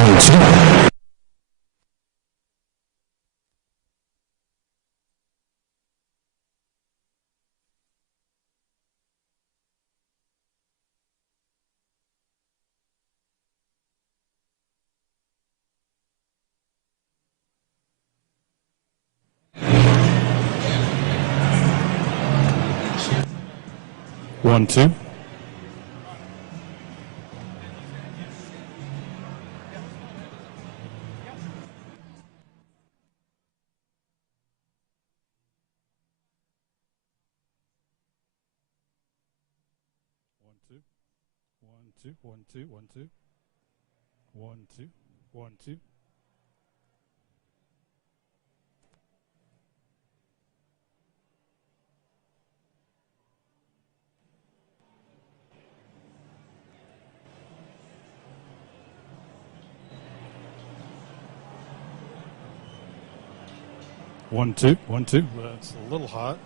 2. One, two. One, two, one, two, one, two. One, two, one, two. One, two, one, two. That's a little hot.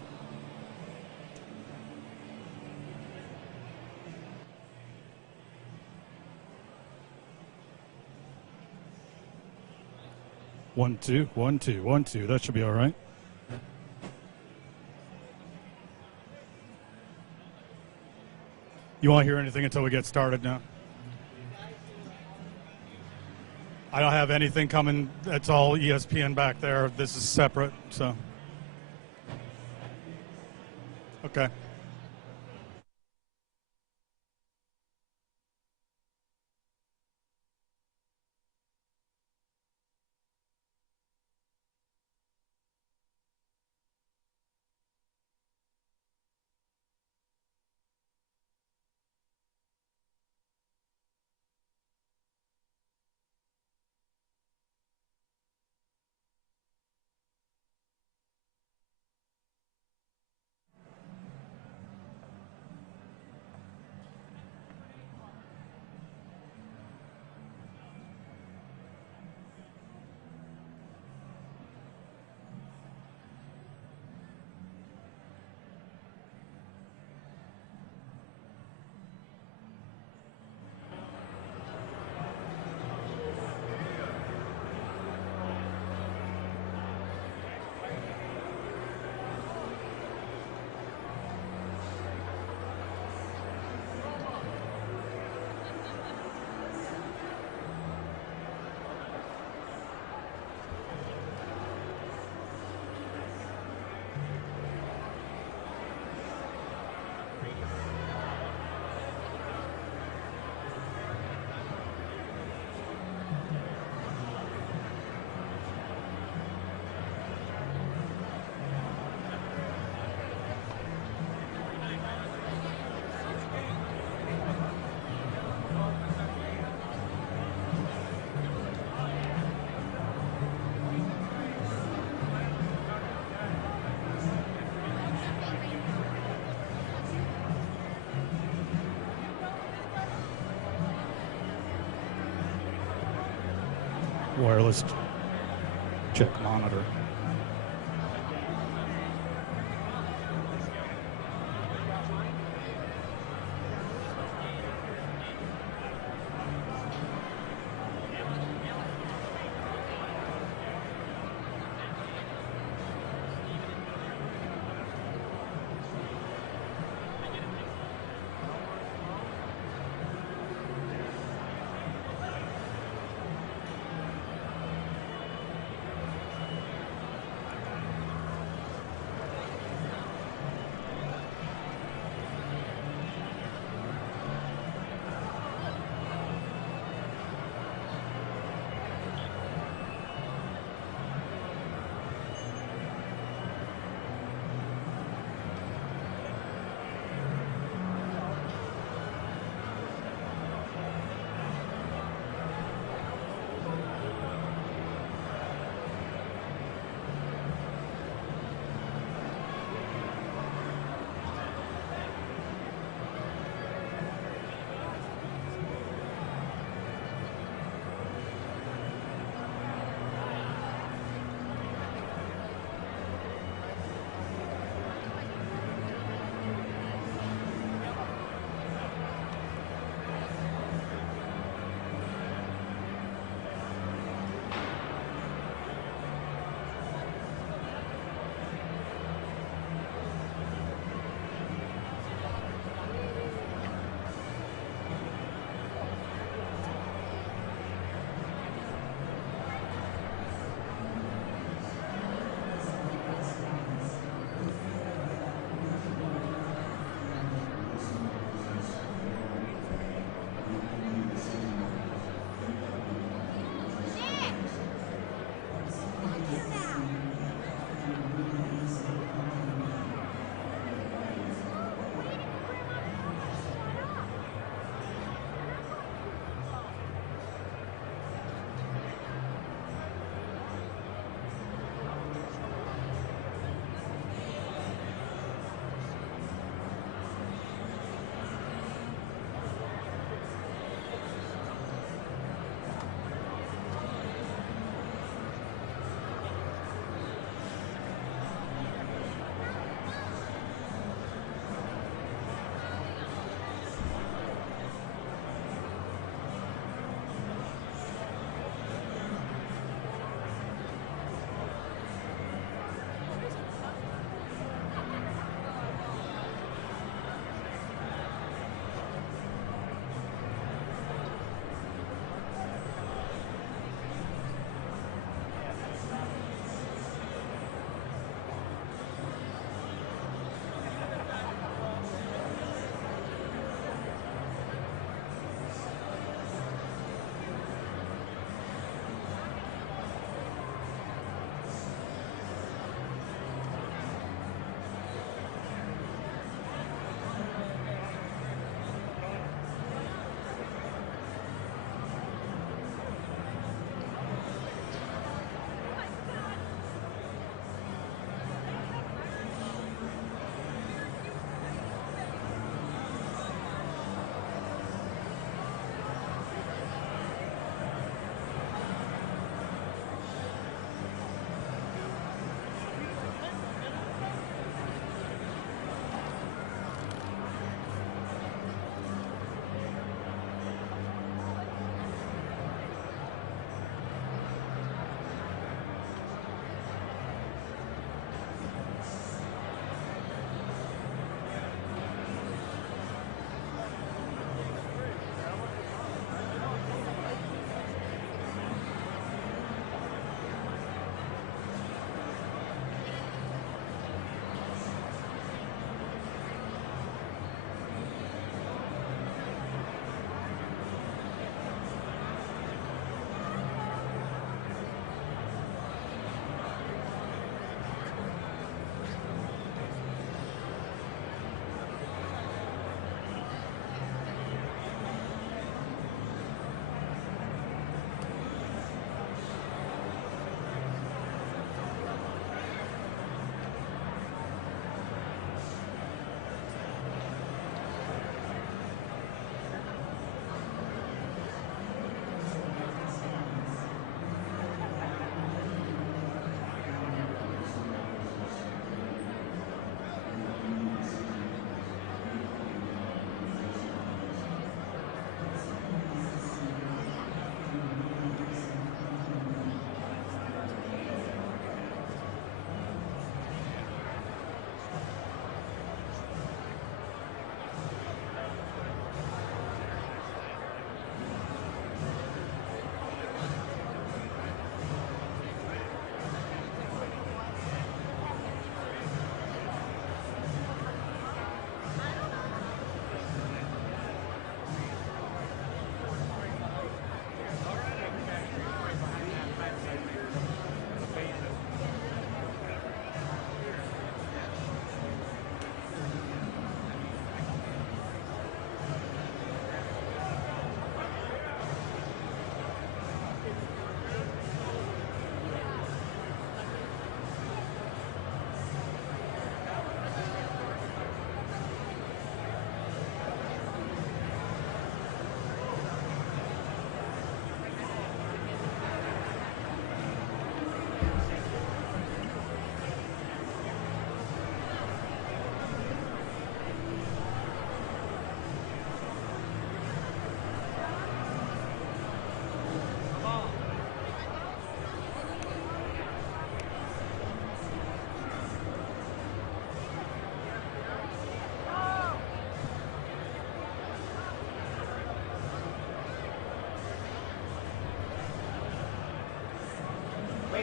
One, two, one, two, one, two. That should be all right. You won't hear anything until we get started now. I don't have anything coming. It's all ESPN back there. This is separate, so. Okay. Wireless check monitor.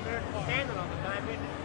standing all the time, isn't it?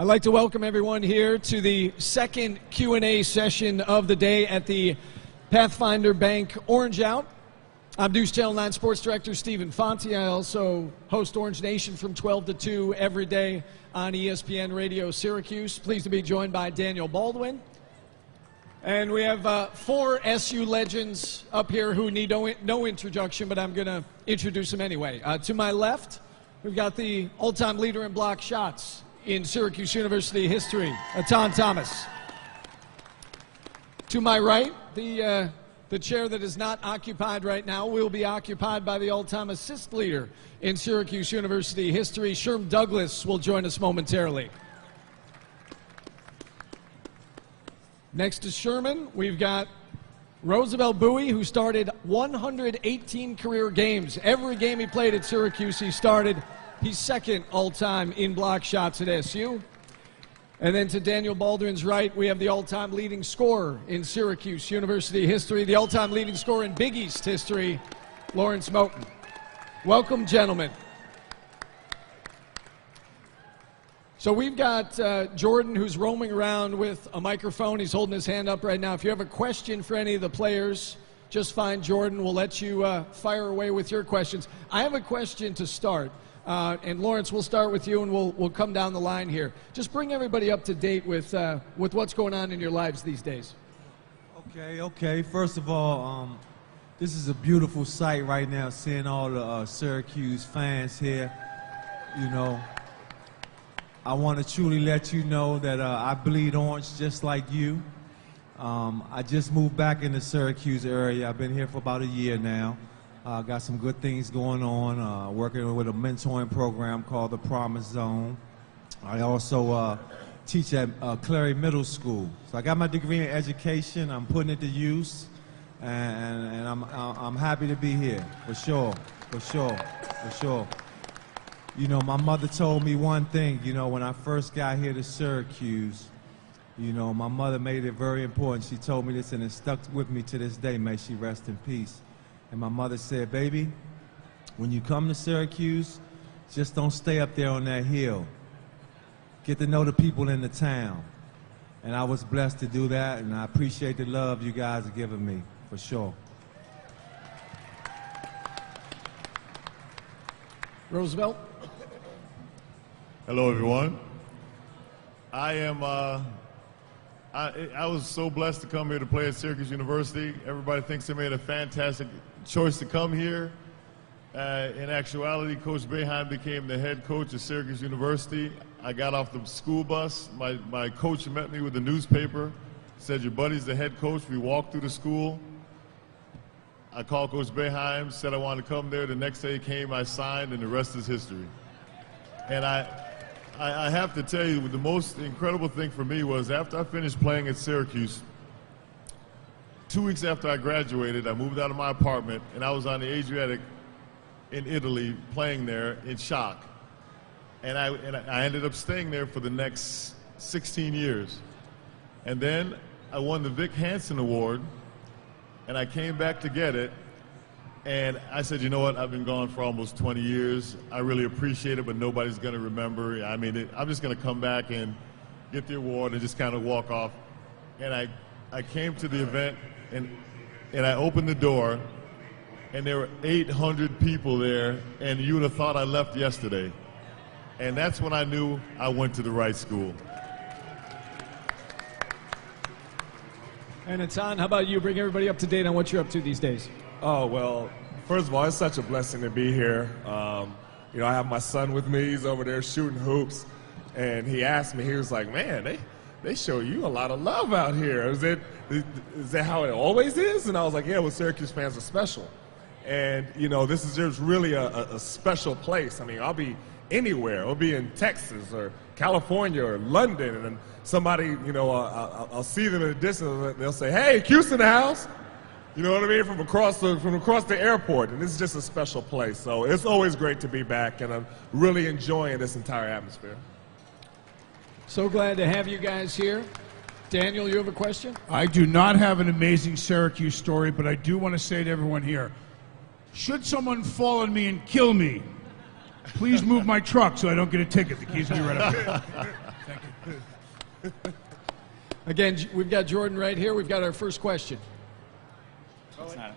I'd like to welcome everyone here to the second Q&A session of the day at the Pathfinder Bank Orange Out. I'm News Channel 9 Sports Director Stephen Fonte. I also host Orange Nation from 12 to 2 every day on ESPN Radio Syracuse. Pleased to be joined by Daniel Baldwin. And we have four SU legends up here who need no introduction, but I'm going to introduce them anyway. To my left, we've got the all-time leader in block shots in Syracuse University history, Atan Thomas. To my right, the chair that is not occupied right now will be occupied by the all-time assist leader in Syracuse University history. Sherm Douglas will join us momentarily. Next to Sherman, we've got Roosevelt Bowie, who started 118 career games. Every game he played at Syracuse, he started. He's second all-time in block shots at SU. And then to Daniel Baldwin's right, we have the all-time leading scorer in Syracuse University history, the all-time leading scorer in Big East history, Lawrence Moten. Welcome, gentlemen. So we've got Jordan, who's roaming around with a microphone. He's holding his hand up right now. If you have a question for any of the players, just find Jordan. We'll let you fire away with your questions. I have a question to start. And Lawrence, we'll start with you, and we'll come down the line here. Just bring everybody up to date with what's going on in your lives these days. Okay. First of all, this is a beautiful sight right now, seeing all the Syracuse fans here. You know, I want to truly let you know that I bleed orange just like you. I just moved back in the Syracuse area. I've been here for about a year now. Got some good things going on, working with a mentoring program called the Promise Zone. I also teach at Clary Middle School. So I got my degree in education. I'm putting it to use, and I'm happy to be here, for sure. You know, my mother told me one thing, you know, when I first got here to Syracuse, you know, my mother made it very important. She told me this, and it stuck with me to this day. May she rest in peace. And my mother said, baby, when you come to Syracuse, just don't stay up there on that hill. Get to know the people in the town. And I was blessed to do that, and I appreciate the love you guys are giving me, for sure. Roosevelt. Hello, everyone. I was so blessed to come here to play at Syracuse University. Everybody thinks I made a fantastic choice to come here. In actuality, Coach Boeheim became the head coach of Syracuse University. I got off the school bus. My coach met me with the newspaper, said, your buddy's the head coach. We walked through the school. I called Coach Boeheim, said I wanted to come there. The next day he came, I signed, and the rest is history. And I have to tell you, the most incredible thing for me was after I finished playing at Syracuse, 2 weeks after I graduated, I moved out of my apartment, and I was on the Adriatic in Italy playing there in shock. And I ended up staying there for the next 16 years. And then I won the Vic Hansen Award, and I came back to get it. And I said, you know what, I've been gone for almost 20 years. I really appreciate it, but nobody's going to remember. I mean, I'm just going to come back and get the award and just kind of walk off. And I came to the event, and I opened the door, and there were 800 people there, and you would have thought I left yesterday. And that's when I knew I went to the right school. And Atan, how about you? Bring everybody up to date on what you're up to these days. Oh, well, first of all, it's such a blessing to be here. You know, I have my son with me. He's over there shooting hoops. And he asked me, he was like, man, they show you a lot of love out here. Is that how it always is? And I was like, yeah, well, Syracuse fans are special. And, you know, this is just really a special place. I mean, I'll be anywhere. I'll be in Texas or California or London, and then somebody, you know, I'll see them in the distance, and they'll say, hey, Cuse in the house. You know what I mean? From across the airport, and this is just a special place. So it's always great to be back, and I'm really enjoying this entire atmosphere. So glad to have you guys here. Daniel, you have a question? I do not have an amazing Syracuse story, but I do want to say to everyone here, should someone fall on me and kill me, please move my truck so I don't get a ticket. The keys will be right up here. Thank you. Again, we've got Jordan right here. We've got our first question. It's not.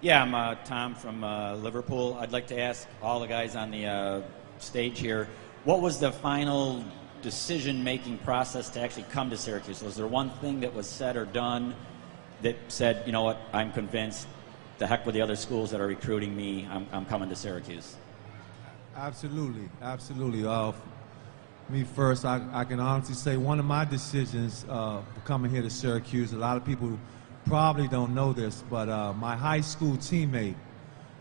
Yeah, I'm Tom from Liverpool. I'd like to ask all the guys on the stage here, what was the final decision-making process to actually come to Syracuse? Was there one thing that was said or done that said, you know what, I'm convinced, the heck with the other schools that are recruiting me, I'm coming to Syracuse? Absolutely, absolutely. Me first, I can honestly say one of my decisions for coming here to Syracuse, a lot of people probably don't know this, but my high school teammate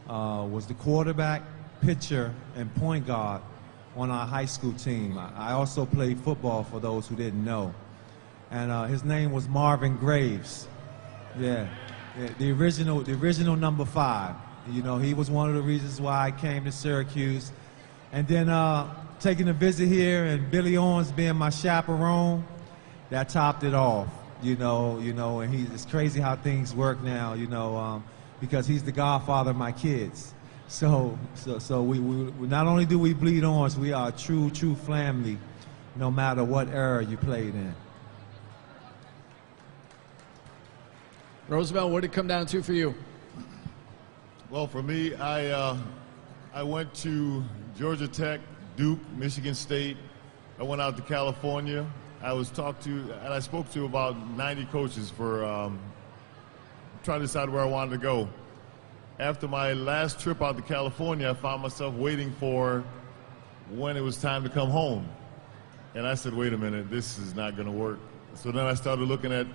was the quarterback, pitcher, and point guard on our high school team. I also played football for those who didn't know. And his name was Marvin Graves. Yeah, the original number 5. You know, he was one of the reasons why I came to Syracuse. And then taking a visit here and Billy Owens being my chaperone, that topped it off. You know, and it's crazy how things work now, because he's the godfather of my kids. So we not only do we bleed orange, we are a true family, no matter what era you played in. Roosevelt, what did it come down to for you? Well, for me, I went to Georgia Tech, Duke, Michigan State. I went out to California. I was talked to, and I spoke to about 90 coaches for trying to decide where I wanted to go. After my last trip out to California, I found myself waiting for when it was time to come home. And I said, wait a minute, this is not going to work. So then I started looking at,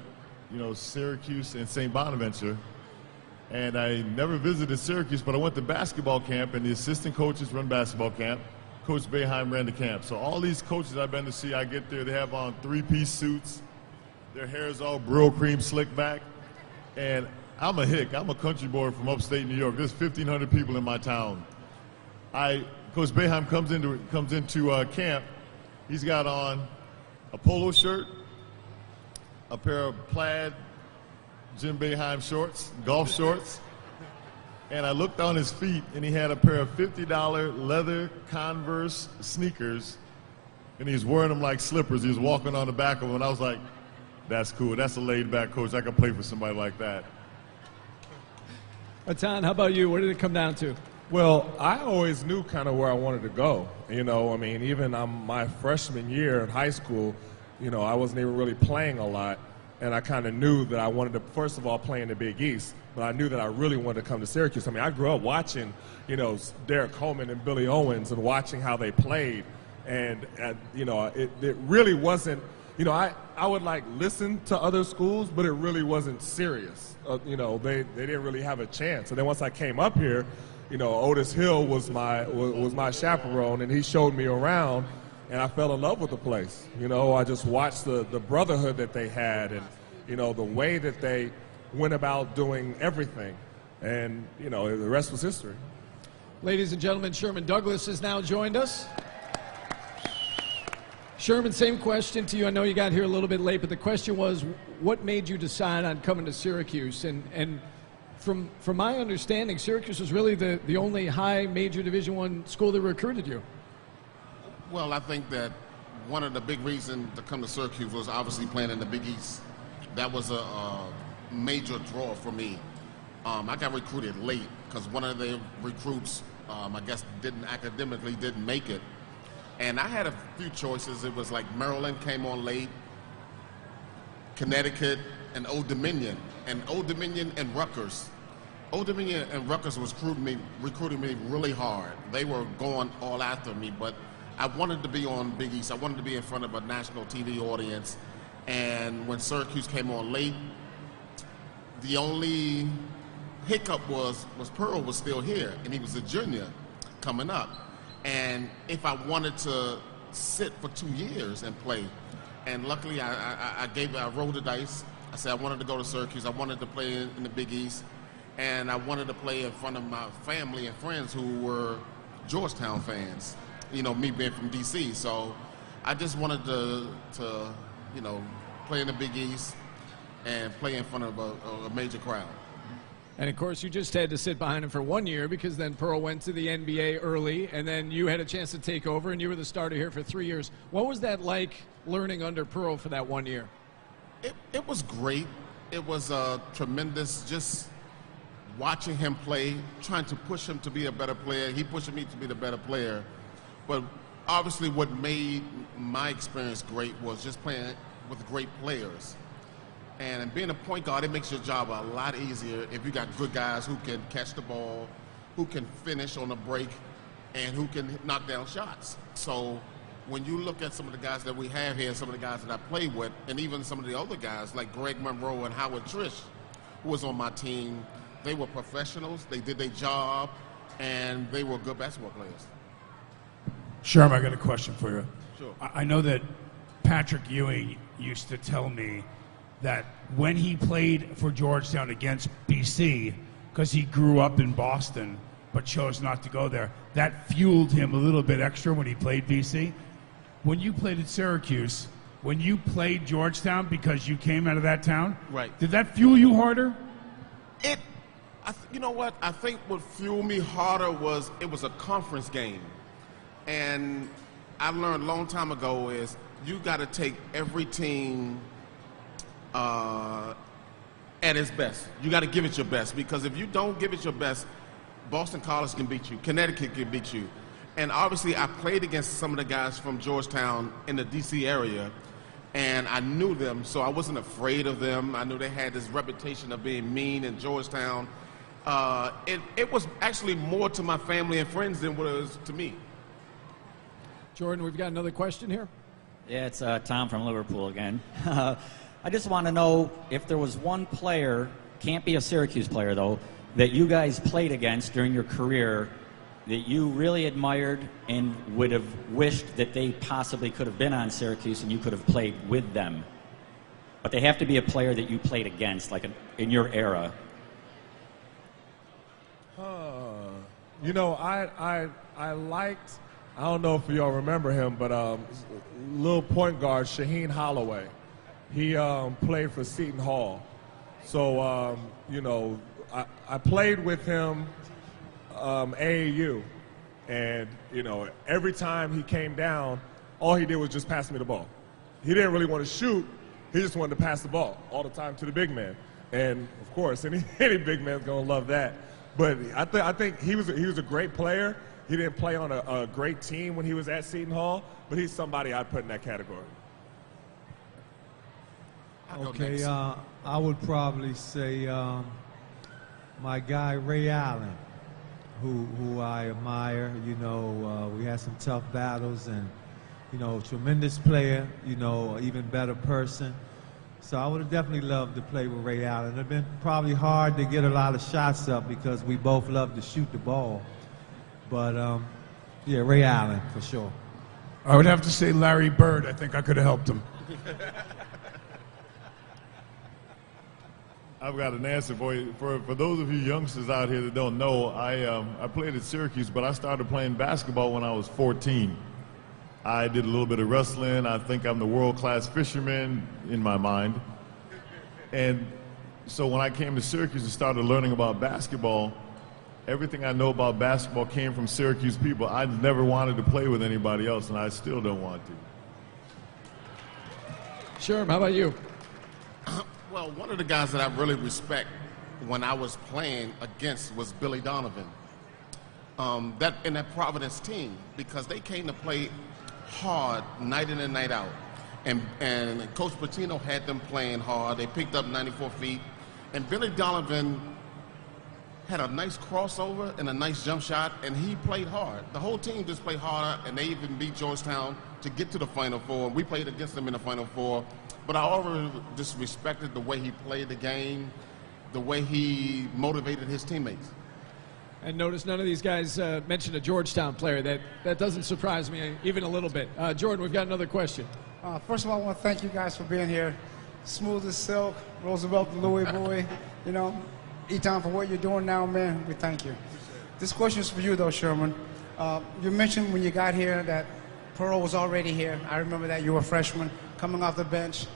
Syracuse and St. Bonaventure. And I never visited Syracuse, but I went to basketball camp, and the assistant coaches run basketball camp. Coach Boeheim ran the camp. So all these coaches I've been to see, I get there, they have on 3-piece suits. Their hair is all Brill cream slicked back. And I'm a hick. I'm a country boy from upstate New York. There's 1,500 people in my town. Coach Boeheim comes into camp. He's got on a polo shirt, a pair of plaid Jim Boeheim shorts, golf shorts, and I looked on his feet, and he had a pair of $50 leather Converse sneakers, and he's wearing them like slippers. He was walking on the back of them, and I was like, that's cool. That's a laid-back coach. I can play for somebody like that. Atan, how about you? What did it come down to? Well, I always knew kind of where I wanted to go. Even my freshman year in high school, I wasn't even really playing a lot. And I kind of knew that I wanted to, first of all, play in the Big East, but I knew that I really wanted to come to Syracuse. I grew up watching, Derek Coleman and Billy Owens and watching how they played. And it really wasn't, I would listen to other schools, but it really wasn't serious. They didn't really have a chance. And then once I came up here, Otis Hill was my chaperone, and he showed me around. And I fell in love with the place. I just watched the brotherhood that they had and, the way that they went about doing everything. And, the rest was history. Ladies and gentlemen, Sherman Douglas has now joined us. Sherman, same question to you. I know you got here a little bit late, but the question was, what made you decide on coming to Syracuse? And from my understanding, Syracuse was really the only high major Division I school that recruited you. Well, I think that one of the big reasons to come to Syracuse was obviously playing in the Big East. That was a major draw for me. I got recruited late because one of the recruits, I guess, academically didn't make it. And I had a few choices. It was like Maryland came on late, Connecticut, and Old Dominion. And Old Dominion and Rutgers. Old Dominion and Rutgers was recruiting me really hard. They were going all after me, but I wanted to be on Big East. I wanted to be in front of a national TV audience. And when Syracuse came on late, the only hiccup was Pearl was still here, and he was a junior coming up. And if I wanted to sit for 2 years and play, and luckily I rolled the dice. I said I wanted to go to Syracuse. I wanted to play in the Big East, and I wanted to play in front of my family and friends who were Georgetown fans. Me being from D.C., so I just wanted to play in the Big East and play in front of a major crowd. And of course, you just had to sit behind him for 1 year because then Pearl went to the NBA early, and then you had a chance to take over, and you were the starter here for 3 years. What was that like learning under Pearl for that 1 year? It was great. It was tremendous just watching him play, trying to push him to be a better player. He pushing me to be the better player. But obviously what made my experience great was just playing with great players. And being a point guard, it makes your job a lot easier if you got good guys who can catch the ball, who can finish on a break, and who can knock down shots. So when you look at some of the guys that we have here, some of the guys that I play with, and even some of the other guys like Greg Monroe and Howard Trish, who was on my team, they were professionals, they did their job, and they were good basketball players. Sherm, I got a question for you. Sure. I know that Patrick Ewing used to tell me that when he played for Georgetown against BC, because he grew up in Boston but chose not to go there, that fueled him a little bit extra when he played BC. When you played at Syracuse, when you played Georgetown because you came out of that town, right, did that fuel you harder? You know what? I think what fueled me harder was it was a conference game. And I learned a long time ago is you got to take every team at its best. You got to give it your best, because if you don't give it your best, Boston College can beat you, Connecticut can beat you. And obviously I played against some of the guys from Georgetown in the DC area, and I knew them, so I wasn't afraid of them. I knew they had this reputation of being mean in Georgetown. It was actually more to my family and friends than what it was to me. Jordan, we've got another question here. Yeah, it's Tom from Liverpool again. I just want to know if there was one player, can't be a Syracuse player though, that you guys played against during your career that you really admired and would have wished that they possibly could have been on Syracuse and you could have played with them. But they have to be a player that you played against, like in your era. You know, I liked, I don't know if y'all remember him, but little point guard Shaheen Holloway. He played for Seton Hall. So, you know, I played with him AAU. And, you know, every time he came down, all he did was just pass me the ball. He didn't really want to shoot. He just wanted to pass the ball all the time to the big man. And, of course, any big man's going to love that. But I think he was a great player. He didn't play on a great team when he was at Seton Hall, but he's somebody I'd put in that category. Okay, I would probably say my guy Ray Allen, who I admire. You know, we had some tough battles, and you know, tremendous player. You know, even better person. So I would have definitely loved to play with Ray Allen. It'd been probably hard to get a lot of shots up because we both love to shoot the ball. But yeah, Ray Allen for sure. I would have to say Larry Bird. I think I could have helped him. I've got an answer for you. For those of you youngsters out here that don't know, I played at Syracuse, but I started playing basketball when I was 14. I did a little bit of wrestling. I think I'm the world-class fisherman in my mind. And so when I came to Syracuse and started learning about basketball, everything I know about basketball came from Syracuse people. I never wanted to play with anybody else, and I still don't want to. Sure, how about you? Well, one of the guys that I really respect when I was playing against was Billy Donovan. That Providence team, because they came to play hard night in and night out. And Coach Pitino had them playing hard. They picked up 94 feet. And Billy Donovan had a nice crossover and a nice jump shot, and he played hard. The whole team just played hard, and they even beat Georgetown to get to the Final Four. We played against them in the Final Four. But I always just respected the way he played the game, the way he motivated his teammates. And notice none of these guys mentioned a Georgetown player. That doesn't surprise me even a little bit. Jordan, we've got another question. First of all, I want to thank you guys for being here. Smooth as silk, Roosevelt, Louis boy, you know, Eton, for what you're doing now, man, we thank you. This question is for you, though, Sherman. You mentioned when you got here that Pearl was already here. I remember that you were a freshman coming off the bench,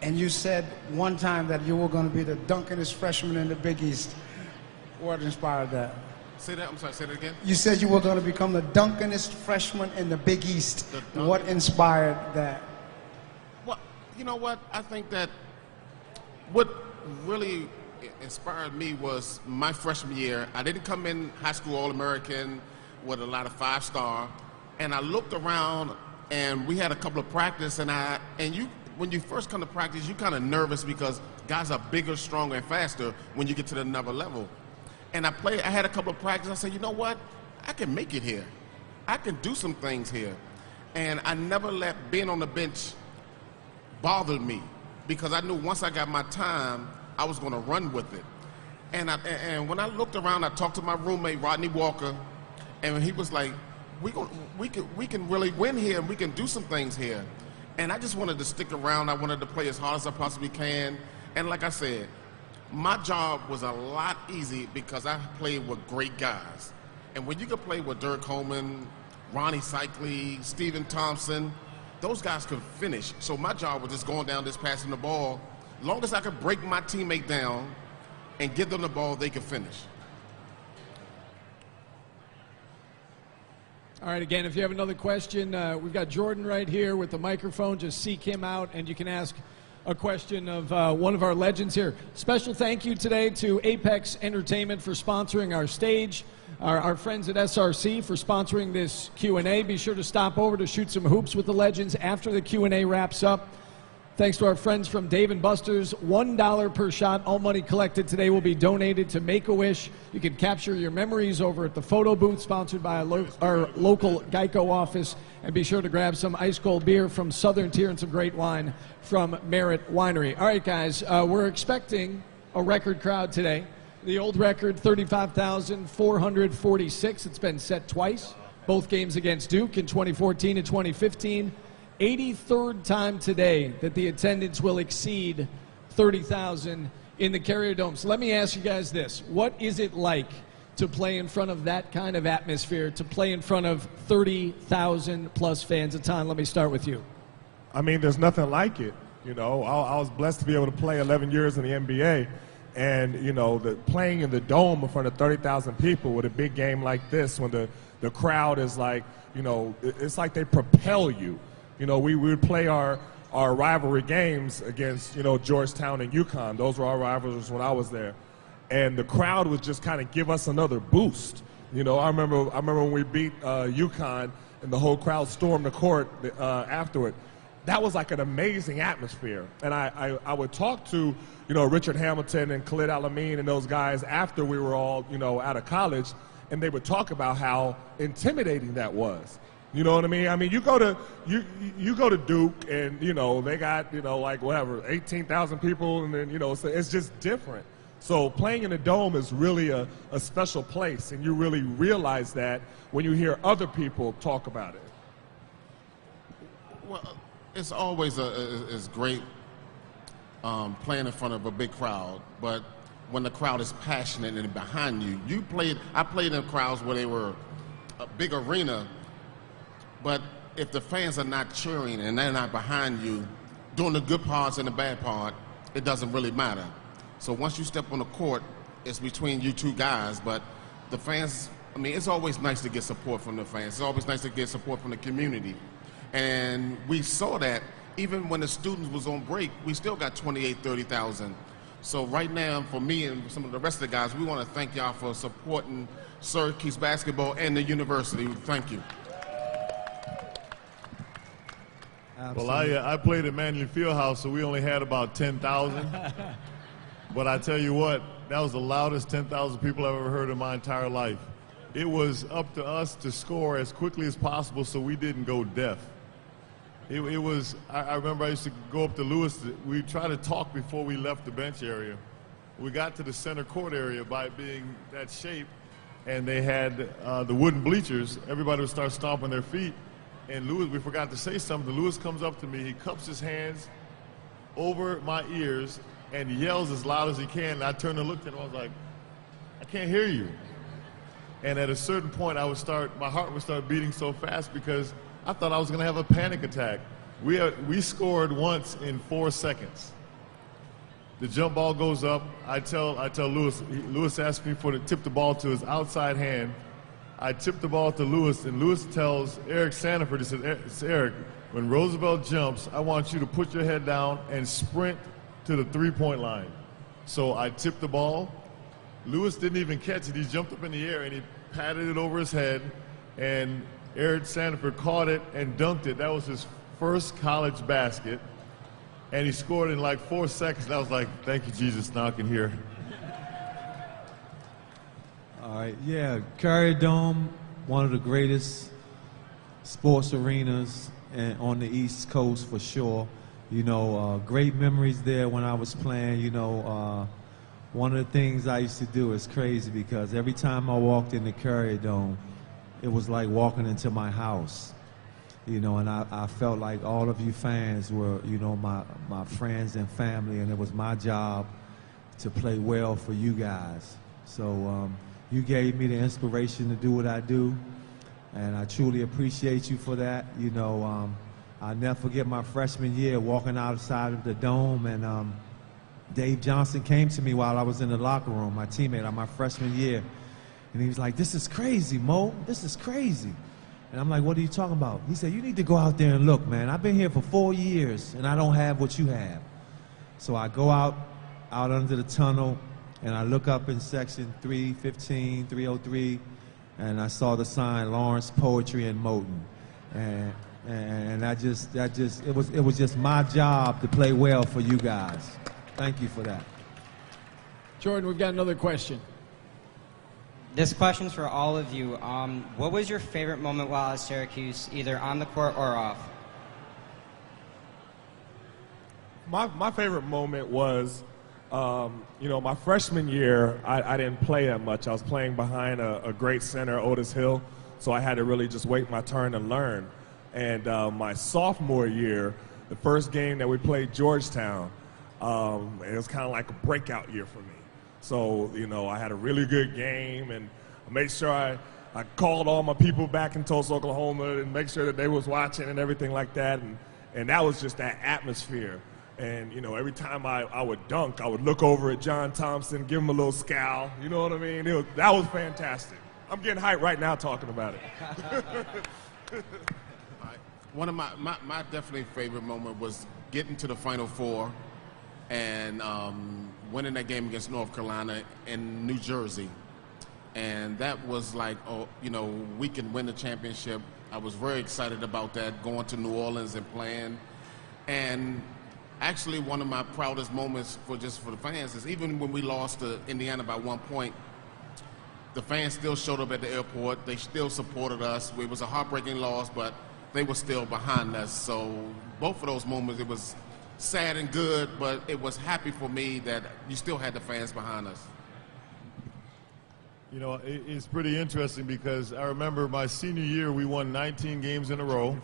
and you said one time that you were going to be the Duncanest freshman in the Big East. What inspired that? Say that. I'm sorry. Say that again. You said you were going to become the Duncanest freshman in the Big East. What inspired that? Well, you know what? I think that what really inspired me was my freshman year. I didn't come in high school All-American with a lot of 5-star, and I looked around, and we had a couple of practice, and when you first come to practice, you're kind of nervous because guys are bigger, stronger, and faster when you get to the another level. And I had a couple of practices. I said, you know what? I can make it here. I can do some things here. And I never let being on the bench bother me because I knew once I got my time, I was going to run with it. And when I looked around, I talked to my roommate, Rodney Walker, and he was like, we can really win here and we can do some things here. And I just wanted to stick around. I wanted to play as hard as I possibly can. And like I said, my job was a lot easy because I played with great guys. And when you could play with Dirk Holman, Ronnie Cycli, Stephen Thompson, those guys could finish. So my job was just going down, just passing the ball. As long as I could break my teammate down and give them the ball, they could finish. All right, again, if you have another question, we've got Jordan right here with the microphone. Just seek him out, and you can ask a question of one of our legends here. Special thank you today to Apex Entertainment for sponsoring our stage, our friends at SRC for sponsoring this Q&A. Be sure to stop over to shoot some hoops with the legends after the Q&A wraps up. Thanks to our friends from Dave & Buster's, $1 per shot. All money collected today will be donated to Make-A-Wish. You can capture your memories over at the photo booth, sponsored by our local Geico office. And be sure to grab some ice-cold beer from Southern Tier and some great wine from Merritt Winery. All right, guys, we're expecting a record crowd today. The old record, 35,446. It's been set twice, both games against Duke in 2014 and 2015. 83rd time today that the attendance will exceed 30,000 in the Carrier Dome. So let me ask you guys this. What is it like to play in front of that kind of atmosphere, to play in front of 30,000 plus fans a time? Let me start with you. I mean, there's nothing like it. You know, I was blessed to be able to play 11 years in the NBA. And, you know, playing in the Dome in front of 30,000 people with a big game like this, when the crowd is like, you know, it's like they propel you. You know, we would play our rivalry games against, you know, Georgetown and UConn. Those were our rivalries when I was there. And the crowd would just kind of give us another boost. You know, I remember when we beat UConn and the whole crowd stormed the court afterward. That was like an amazing atmosphere. And I would talk to, you know, Richard Hamilton and Khalid Al-Amin and those guys after we were all, you know, out of college, and they would talk about how intimidating that was. You know what I mean? I mean, you go to Duke, and you know they got, you know, like whatever 18,000 people, and then, you know, so it's just different. So playing in the Dome is really a special place, and you really realize that when you hear other people talk about it. Well, it's always it's great playing in front of a big crowd, but when the crowd is passionate and behind you, I played in crowds where they were a big arena. But if the fans are not cheering and they're not behind you, doing the good parts and the bad part, it doesn't really matter. So once you step on the court, it's between you two guys. But the fans, I mean, it's always nice to get support from the fans. It's always nice to get support from the community. And we saw that even when the students was on break, we still got 30,000. So right now, for me and some of the rest of the guys, we want to thank y'all for supporting Syracuse basketball and the university. Thank you. Well, I played at Manley Fieldhouse, so we only had about 10,000. But I tell you what, that was the loudest 10,000 people I've ever heard in my entire life. It was up to us to score as quickly as possible so we didn't go deaf. It was, I remember I used to go up to Lewis. We tried to talk before we left the bench area. We got to the center court area by being that shape, and they had the wooden bleachers. Everybody would start stomping their feet. And Lewis, we forgot to say something. Lewis comes up to me, he cups his hands over my ears and yells as loud as he can. And I turned and looked at him, I was like, I can't hear you. And at a certain point, my heart would start beating so fast because I thought I was gonna have a panic attack. We scored once in 4 seconds. The jump ball goes up. I tell Lewis. Lewis asks me to tip the ball to his outside hand. I tip the ball to Lewis, and Lewis tells Eric Sanford, he says, Eric, when Roosevelt jumps, I want you to put your head down and sprint to the three-point line. So I tipped the ball. Lewis didn't even catch it. He jumped up in the air, and he patted it over his head, and Eric Sanford caught it and dunked it. That was his first college basket, and he scored in like 4 seconds. And I was like, thank you, Jesus, now I can hear. All right, yeah, Carrier Dome, one of the greatest sports arenas on the East Coast for sure. You know, great memories there when I was playing. You know, one of the things I used to do is crazy because every time I walked in the Carrier Dome, it was like walking into my house. You know, and I felt like all of you fans were, you know, my friends and family, and it was my job to play well for you guys. So you gave me the inspiration to do what I do, and I truly appreciate you for that. You know, I'll never forget my freshman year walking outside of the dome, and Dave Johnson came to me while I was in the locker room, my teammate on my freshman year, and he was like, "This is crazy, Mo, this is crazy." And I'm like, "What are you talking about?" He said, "You need to go out there and look, man. I've been here for 4 years, and I don't have what you have." So I go out under the tunnel, and I look up in section 315, 303, and I saw the sign Lawrence Poetry in Moton. And it was just my job to play well for you guys. Thank you for that. Jordan, we've got another question. This question's for all of you. What was your favorite moment while at Syracuse, either on the court or off? My favorite moment was, you know, my freshman year, I didn't play that much. I was playing behind a great center, Otis Hill, so I had to really just wait my turn and learn. And my sophomore year, the first game that we played Georgetown, it was kind of like a breakout year for me. So, you know, I had a really good game, and I made sure I called all my people back in Tulsa, Oklahoma, and make sure that they was watching and everything like that. And that was just that atmosphere. And, you know, every time I would dunk, I would look over at John Thompson, give him a little scowl. You know what I mean? That was fantastic. I'm getting hyped right now talking about it. One of my definitely favorite moment was getting to the Final Four and winning that game against North Carolina in New Jersey. And that was like, oh, you know, we can win the championship. I was very excited about that, going to New Orleans and playing. And actually one of my proudest moments for the fans is even when we lost to Indiana by 1 point, the fans still showed up at the airport. They still supported us. It was a heartbreaking loss, but they were still behind us. So both of those moments, it was sad and good, but it was happy for me that you still had the fans behind us. You know, it's pretty interesting because I remember my senior year, we won 19 games in a row.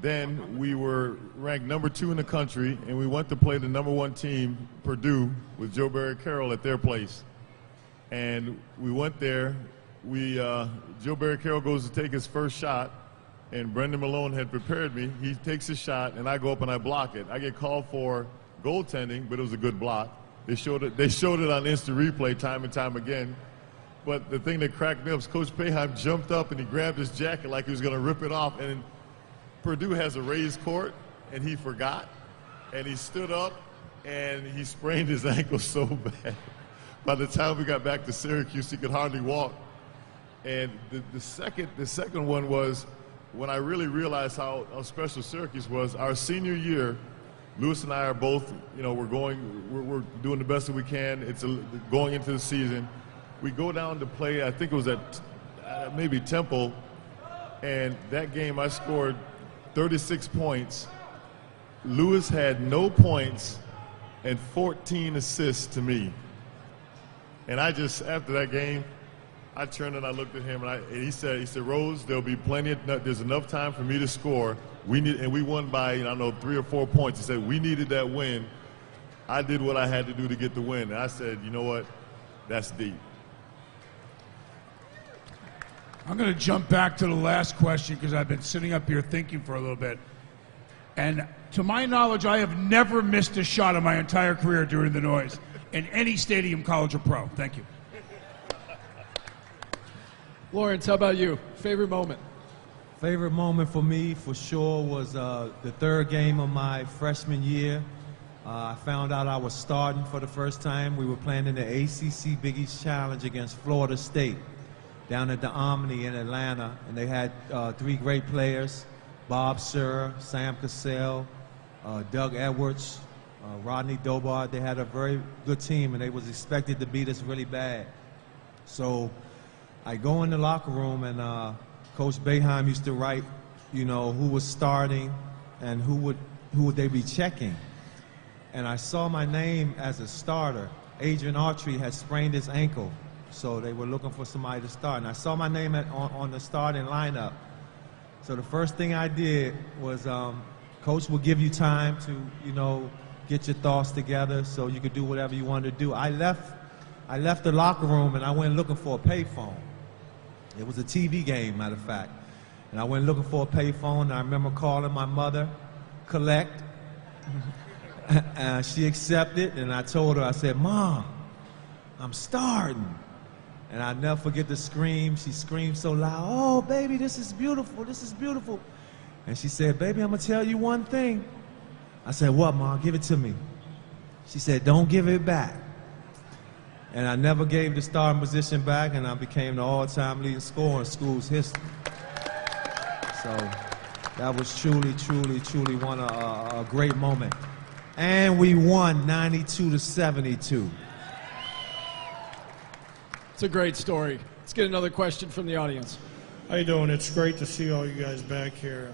Then we were ranked number 2 in the country, and we went to play the number 1 team, Purdue, with Joe Barry Carroll at their place. And we went there. Joe Barry Carroll goes to take his first shot, and Brendan Malone had prepared me. He takes a shot, and I go up and I block it. I get called for goaltending, but it was a good block. They showed it on instant replay time and time again. But the thing that cracked me up is Coach Boeheim jumped up and he grabbed his jacket like he was going to rip it off. And Purdue has a raised court, and he forgot. And he stood up, and he sprained his ankle so bad. By the time we got back to Syracuse, he could hardly walk. And the second one was when I really realized how special Syracuse was. Our senior year, Lewis and I are both, you know, we're doing the best that we can. It's going into the season. We go down to play, I think it was at maybe Temple, and that game I scored 36 points. Lewis had no points and 14 assists to me. And I just, after that game, I turned and I looked at him, and he said, Rose, there'll be there's enough time for me to score. And we won by, I don't know, 3 or 4 points. He said, we needed that win. I did what I had to do to get the win. And I said, you know what? That's deep. I'm going to jump back to the last question because I've been sitting up here thinking for a little bit. And to my knowledge, I have never missed a shot in my entire career during the noise in any stadium, college or pro. Thank you. Lawrence, how about you? Favorite moment? Favorite moment for me, for sure, was the third game of my freshman year. I found out I was starting for the first time. We were playing in the ACC Big East Challenge against Florida State down at the Omni in Atlanta. And they had three great players, Bob Sir, Sam Cassell, Doug Edwards, Rodney Dobart. They had a very good team, and they was expected to beat us really bad. So I go in the locker room, and Coach Boeheim used to write, you know, who was starting and who would they be checking. And I saw my name as a starter. Adrian Autry had sprained his ankle, so they were looking for somebody to start. And I saw my name on the starting lineup. So the first thing I did was, Coach will give you time to, you know, get your thoughts together so you could do whatever you wanted to do. I left the locker room and I went looking for a payphone. It was a TV game, matter of fact. And I went looking for a payphone, and I remember calling my mother, Collect. She accepted, and I told her, I said, Mom, I'm starting. And I'll never forget the scream. She screamed so loud, oh, baby, this is beautiful, this is beautiful. And she said, baby, I'm going to tell you one thing. I said, what, Mom? Give it to me. She said, don't give it back. And I never gave the starting position back, and I became the all-time leading scorer in school's history. So that was truly, truly, truly a great moment. And we won 92-72. It's a great story. Let's get another question from the audience. How you doing? It's great to see all you guys back here.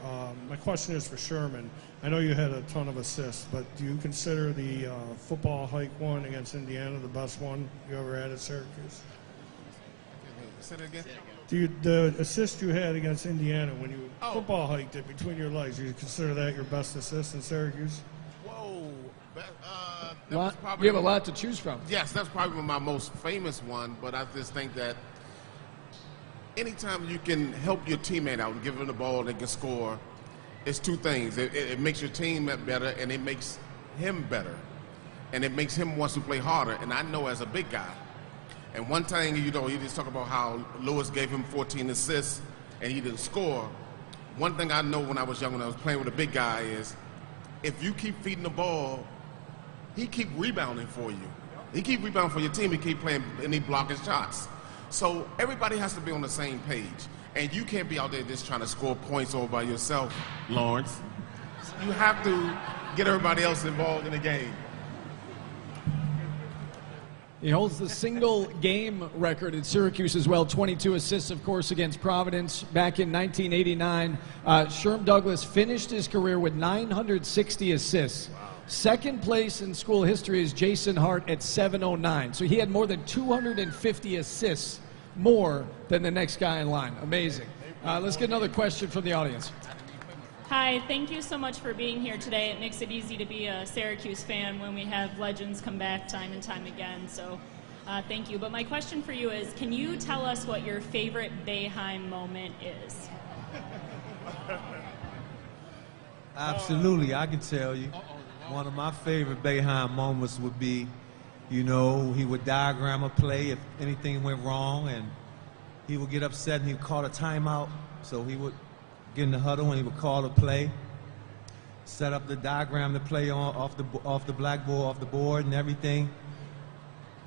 My question is for Sherman. I know you had a ton of assists, but do you consider the football hike one against Indiana the best one you ever had at Syracuse? Say that again? The assist you had against Indiana when you football hiked it between your legs, do you consider that your best assist in Syracuse? Whoa. You have a lot to choose from. Yes, that's probably my most famous one, but I just think that anytime you can help your teammate out and give them the ball and they can score, it's two things. It makes your team better, and it makes him better. And it makes him want to play harder. And I know as a big guy, and one thing, you know, you just talk about how Lewis gave him 14 assists and he didn't score. One thing I know when I was young, when I was playing with a big guy, is if you keep feeding the ball, he keep rebounding for you. He keep rebounding for your team. He keep playing, and he blocking shots. So everybody has to be on the same page. And you can't be out there just trying to score points all by yourself, Lawrence. You have to get everybody else involved in the game. He holds the single game record at Syracuse as well, 22 assists, of course, against Providence back in 1989. Sherm Douglas finished his career with 960 assists. Wow. Second place in school history is Jason Hart at 709. So he had more than 250 assists more than the next guy in line. Amazing. Let's get another question from the audience. Hi, thank you so much for being here today. It makes it easy to be a Syracuse fan when we have legends come back time and time again, so thank you. But my question for you is, can you tell us what your favorite Boeheim moment is? Absolutely, I can tell you. One of my favorite Boeheim moments would be, you know, he would diagram a play if anything went wrong, and he would get upset and he'd call a timeout. So he would get in the huddle and he would call a play, set up the diagram to play off the blackboard, off the board and everything.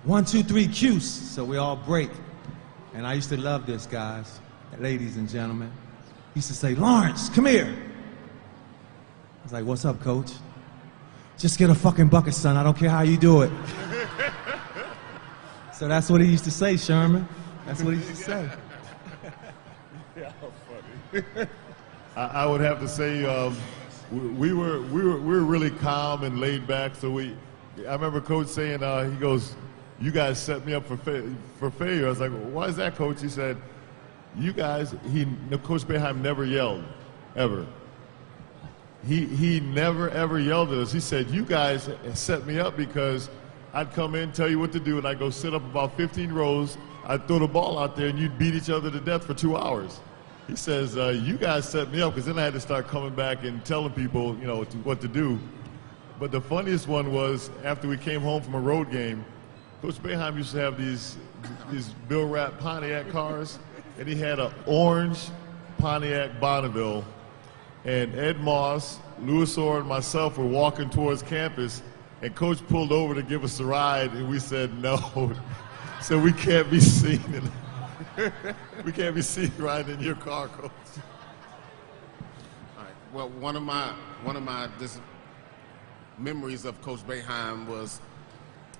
1, 2, 3, cue. So we all break. And I used to love this, guys, ladies and gentlemen. He used to say, Lawrence, come here. I was like, what's up, coach? Just get a fucking bucket, son. I don't care how you do it. So that's what he used to say, Sherman. That's what he used to say. Yeah, funny. I would have to say we were really calm and laid back. So I remember Coach saying, he goes, "You guys set me up for failure." I was like, well, "Why is that, Coach?" He said, "You guys." Coach Boeheim never yelled, ever. He never ever yelled at us. He said, "You guys set me up because I'd come in, tell you what to do, and I'd go sit up about 15 rows. I'd throw the ball out there, and you'd beat each other to death for 2 hours." He says, you guys set me up, because then I had to start coming back and telling people, you know, what to do. But the funniest one was after we came home from a road game, Coach Boeheim used to have these Bill Rapp Pontiac cars, and he had an orange Pontiac Bonneville, and Ed Moss, Louis Orr, and myself were walking towards campus, and Coach pulled over to give us a ride, and we said no. So we can't be seen. We can't be seen riding in your car, Coach. All right. Well, one of my memories of Coach Boeheim was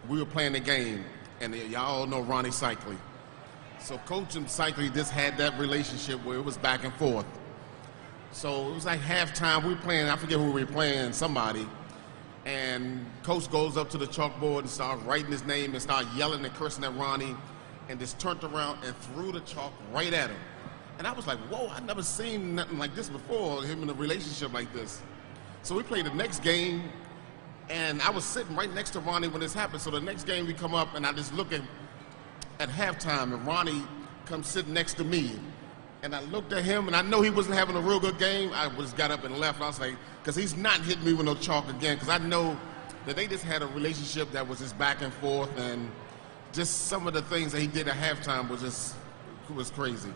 we were playing a game, and y'all all know Ronnie Cycli. So Coach and Cycli just had that relationship where it was back and forth. So it was like halftime. We were playing, I forget who we were playing, somebody. And Coach goes up to the chalkboard and starts writing his name and started yelling and cursing at Ronnie, and just turned around and threw the chalk right at him. And I was like, whoa, I've never seen nothing like this before, him in a relationship like this. So we played the next game, and I was sitting right next to Ronnie when this happened. So the next game we come up, and I just look at halftime, and Ronnie comes sitting next to me. And I looked at him, and I know he wasn't having a real good game. I just got up and left. And I was like, because he's not hitting me with no chalk again, because I know that they just had a relationship that was just back and forth, and just some of the things that he did at halftime was crazy.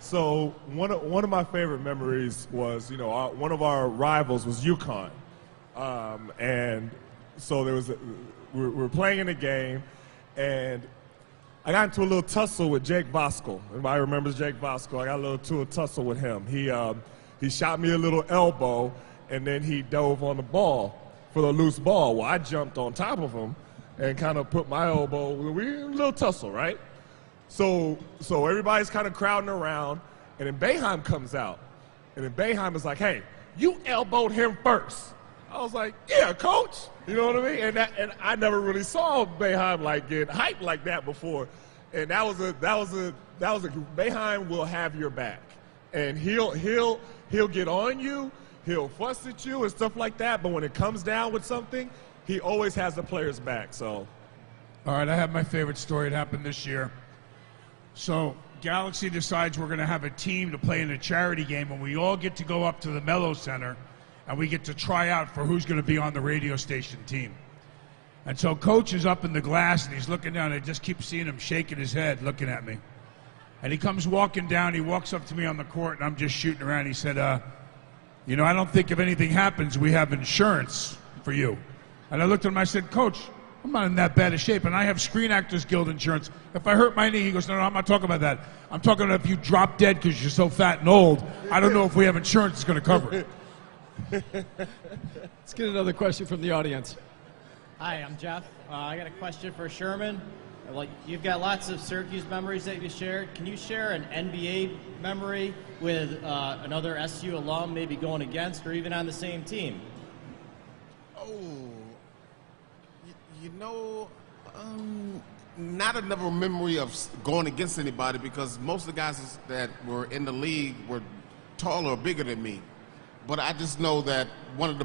So one of my favorite memories was, you know, one of our rivals was UConn, and so we were playing in a game, and I got into a little tussle with Jake Voskuhl. Everybody remembers Jake Voskuhl? I got a little tussle with him. He shot me a little elbow, and then he dove on the ball for the loose ball. Well, I jumped on top of him and kind of put my elbow. We were in a little tussle, right? So everybody's kind of crowding around, and then Boeheim comes out, and then Boeheim is like, "Hey, you elbowed him first." I was like, "Yeah, coach." You know what I mean? And I never really saw Boeheim like get hyped like that before, and that was a Boeheim will have your back, and he'll get on you, he'll fuss at you and stuff like that. But when it comes down with something, he always has the player's back. So, all right, I have my favorite story. It happened this year. So Galaxy decides we're going to have a team to play in a charity game, and we all get to go up to the Mello Center, and we get to try out for who's going to be on the radio station team. And so Coach is up in the glass, and he's looking down. I just keep seeing him shaking his head, looking at me. And he comes walking down. He walks up to me on the court, and I'm just shooting around. He said, you know, I don't think if anything happens, we have insurance for you. And I looked at him, I said, Coach, I'm not in that bad a shape, and I have Screen Actors Guild insurance. If I hurt my knee, he goes, no, I'm not talking about that. I'm talking about if you drop dead because you're so fat and old, I don't know if we have insurance that's going to cover it. Let's get another question from the audience. Hi, I'm Jeff. I got a question for Sherman. Like, you've got lots of Syracuse memories that you shared. Can you share an NBA memory with another SU alum, maybe going against or even on the same team? You know, not another memory of going against anybody, because most of the guys that were in the league were taller or bigger than me. But I just know that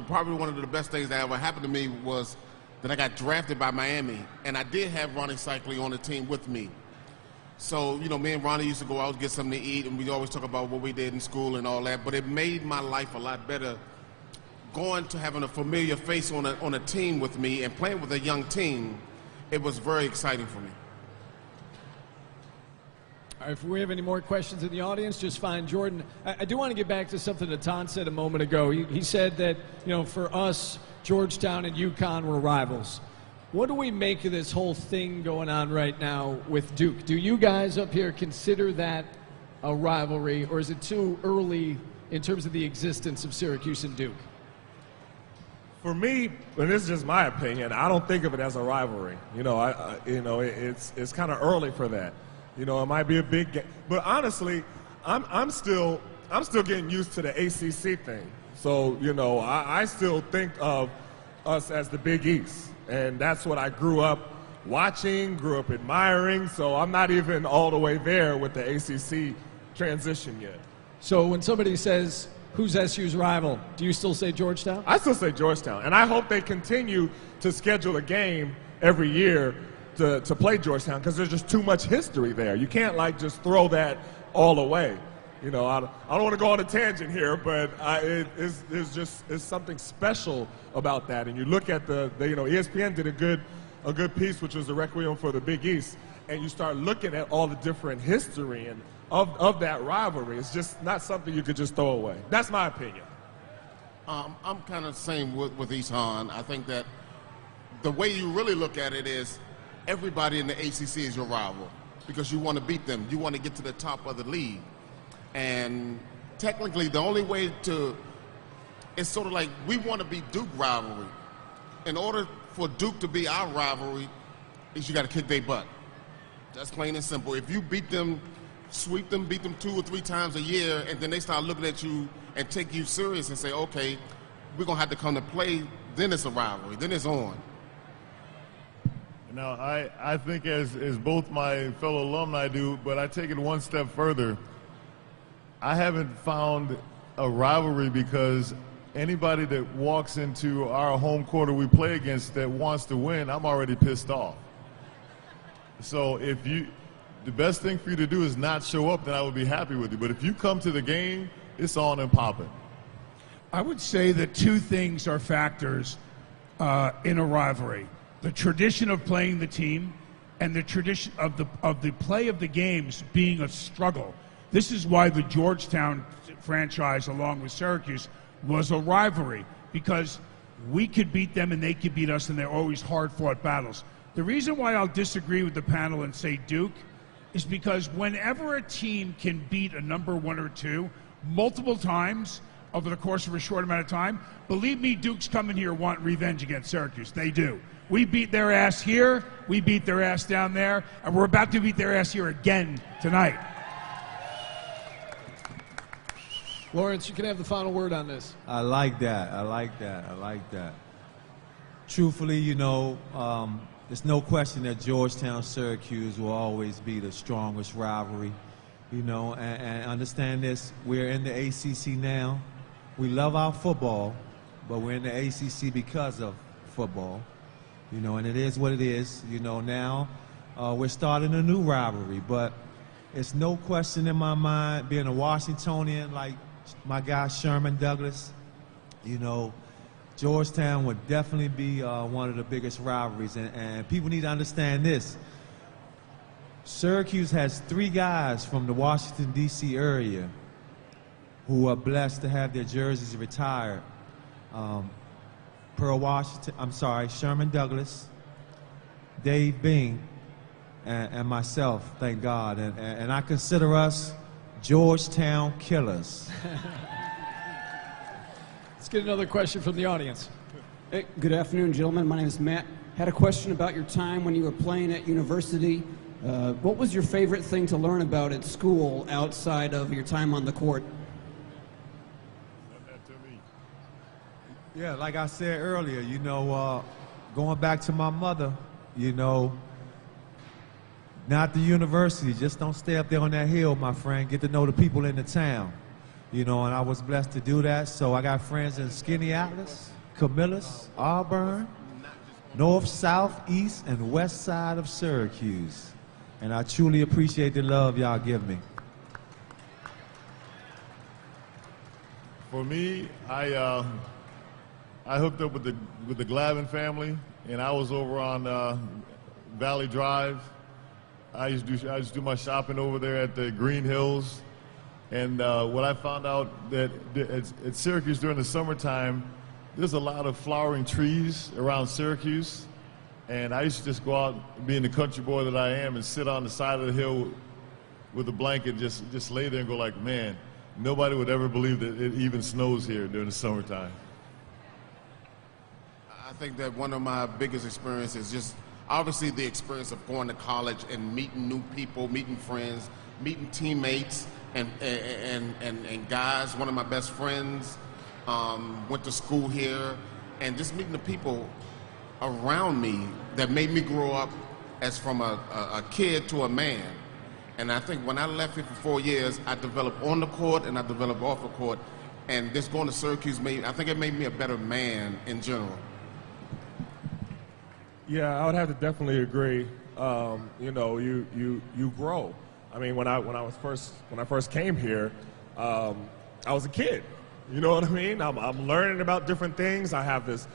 probably one of the best things that ever happened to me was that I got drafted by Miami, and I did have Ronnie Cycli on the team with me. So, you know, me and Ronnie used to go out and get something to eat, and we'd always talk about what we did in school and all that, but it made my life a lot better going to having a familiar face on a team with me and playing with a young team. It was very exciting for me. All right, if we have any more questions in the audience, just find Jordan. I do want to get back to something that Ton said a moment ago. He said that, you know, for us, Georgetown and UConn were rivals. What do we make of this whole thing going on right now with Duke? Do you guys up here consider that a rivalry, or is it too early in terms of the existence of Syracuse and Duke? For me, and this is just my opinion, I don't think of it as a rivalry. You know, it's kind of early for that. You know, it might be a big game, but honestly, I'm still getting used to the ACC thing. So, you know, I still think of us as the Big East, and that's what I grew up watching, grew up admiring. So I'm not even all the way there with the ACC transition yet. So when somebody says, who's SU's rival, do you still say Georgetown? I still say Georgetown, and I hope they continue to schedule a game every year to play Georgetown, because there's just too much history there. You can't, like, just throw that all the way. You know, I don't want to go on a tangent here, but it's something special about that. And you look at ESPN did a good piece, which was the Requiem for the Big East, and you start looking at all the different history and of that rivalry. It's just not something you could just throw away. That's my opinion. I'm kind of the same with Ihsan. I think that the way you really look at it is everybody in the ACC is your rival because you want to beat them. You want to get to the top of the league. And technically, the only way it's sort of like we want to be Duke rivalry. In order for Duke to be our rivalry, is you got to kick their butt. That's plain and simple. If you beat them, sweep them, beat them 2 or 3 times a year, and then they start looking at you and take you serious and say, okay, we're going to have to come to play, then it's a rivalry. Then it's on. Now, I think as both my fellow alumni do, but I take it one step further. I haven't found a rivalry because anybody that walks into our home court we play against that wants to win, I'm already pissed off. So the best thing for you to do is not show up, then I would be happy with you. But if you come to the game, it's on and popping. I would say that 2 things are factors in a rivalry: the tradition of playing the team, and the tradition of the play of the games being a struggle. This is why the Georgetown franchise, along with Syracuse, was a rivalry, because we could beat them and they could beat us, and they're always hard-fought battles. The reason why I'll disagree with the panel and say Duke is because whenever a team can beat a number 1 or 2 multiple times over the course of a short amount of time, believe me, Duke's coming here wanting revenge against Syracuse. They do. We beat their ass here, we beat their ass down there, and we're about to beat their ass here again tonight. Lawrence, you can have the final word on this. I like that. Truthfully, there's no question that Georgetown-Syracuse will always be the strongest rivalry. And understand this, we're in the ACC now. We love our football, but we're in the ACC because of football. And it is what it is. Now we're starting a new rivalry, but it's no question in my mind, being a Washingtonian like my guy Sherman Douglas, Georgetown would definitely be one of the biggest rivalries. And people need to understand this. Syracuse has 3 guys from the Washington, D.C. area who are blessed to have their jerseys retired. Sherman Douglas, Dave Bing, and myself, thank God. And I consider us Georgetown killers. Let's get another question from the audience. Hey, good afternoon, gentlemen. My name is Matt. Had a question about your time when you were playing at university. What was your favorite thing to learn about at school outside of your time on the court? Yeah, like I said earlier, going back to my mother, not the university. Just don't stay up there on that hill, my friend. Get to know the people in the town. And I was blessed to do that. So I got friends in Skinny Atlas, Camillus, Auburn, north, south, east, and west side of Syracuse. And I truly appreciate the love y'all give me. For me, I hooked up with the Glavin family, and I was over on Valley Drive. I used to do my shopping over there at the Green Hills, and what I found out that at Syracuse during the summertime, there's a lot of flowering trees around Syracuse, and I used to just go out, being the country boy that I am, and sit on the side of the hill with a blanket, just lay there and go like, man, nobody would ever believe that it even snows here during the summertime. I think that one of my biggest experiences is just obviously the experience of going to college and meeting new people, meeting friends, meeting teammates and guys. One of my best friends went to school here, and just meeting the people around me that made me grow up as from a kid to a man. And I think when I left here for 4 years, I developed on the court and I developed off the court. And just going to Syracuse I think it made me a better man in general. Yeah, I would have to definitely agree. You grow. I mean, when I first came here, I was a kid. You know what I mean? I'm learning about different things. I have this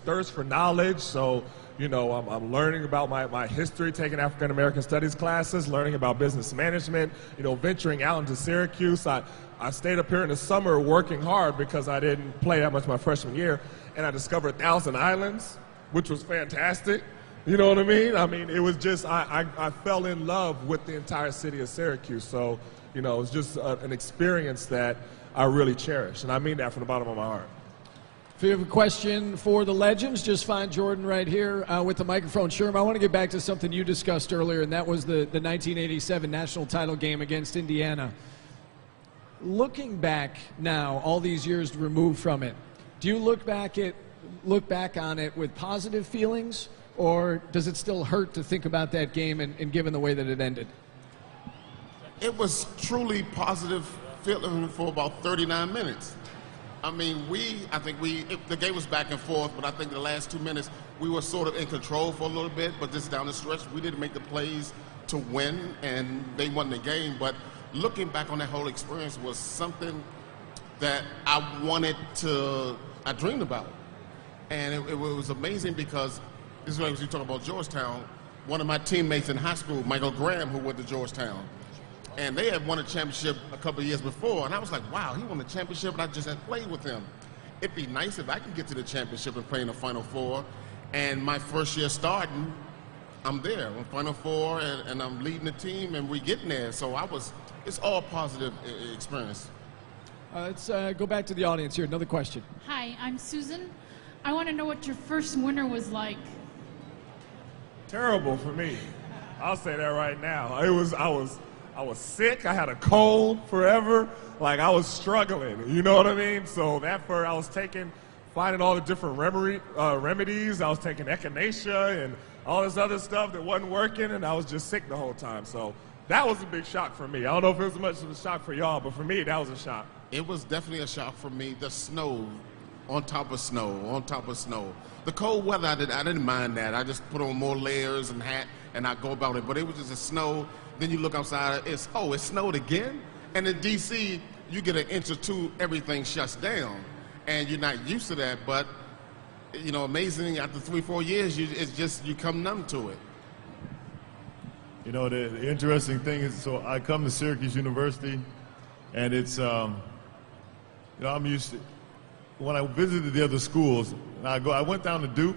thirst for knowledge. So, you know, I'm learning about my history, taking African American studies classes, learning about business management, you know, venturing out into Syracuse. I stayed up here in the summer working hard because I didn't play that much my freshman year, and I discovered Thousand Islands, which was fantastic. You know what I mean? I mean, it was just, I fell in love with the entire city of Syracuse. So, you know, it was just an experience that I really cherish, and I mean that from the bottom of my heart. If you have a question for the legends, just find Jordan right here with the microphone. Sherm, I want to get back to something you discussed earlier, and that was the 1987 national title game against Indiana. Looking back now, all these years removed from it, do you look back on it with positive feelings, or does it still hurt to think about that game and given the way that it ended? It was truly positive feeling for about 39 minutes. I mean, the game was back and forth, but I think the last 2 minutes we were sort of in control for a little bit, but just down the stretch we didn't make the plays to win, and they won the game. But looking back on that whole experience was something that I dreamed about. And it was amazing because, this is when you talk about Georgetown, one of my teammates in high school, Michael Graham, who went to Georgetown, and they had won a championship a couple of years before, and I was like, wow, he won the championship, and I just had played with him. It'd be nice if I could get to the championship and play in the Final Four. And my first year starting, I'm there in Final Four, and I'm leading the team, and we're getting there. So it's all positive experience. Let's go back to the audience here. Another question. Hi, I'm Susan. I want to know what your first winter was like. Terrible for me. I'll say that right now. I was sick. I had a cold forever. Like, I was struggling. You know what I mean? So I was finding all the different remedies. I was taking echinacea and all this other stuff that wasn't working, and I was just sick the whole time. So that was a big shock for me. I don't know if it was as much of a shock for y'all, but for me, that was a shock. It was definitely a shock for me. The snow, on top of snow, on top of snow. The cold weather, I didn't mind that. I just put on more layers and hat, and I go about it. But it was just a snow. Then you look outside, it snowed again? And in D.C., you get an inch or two, everything shuts down. And you're not used to that, but, you know, amazing, after 3-4 years, you come numb to it. You know, the interesting thing is, so I come to Syracuse University, and it's, you know, I'm used to, when I visited the other schools, I went down to Duke,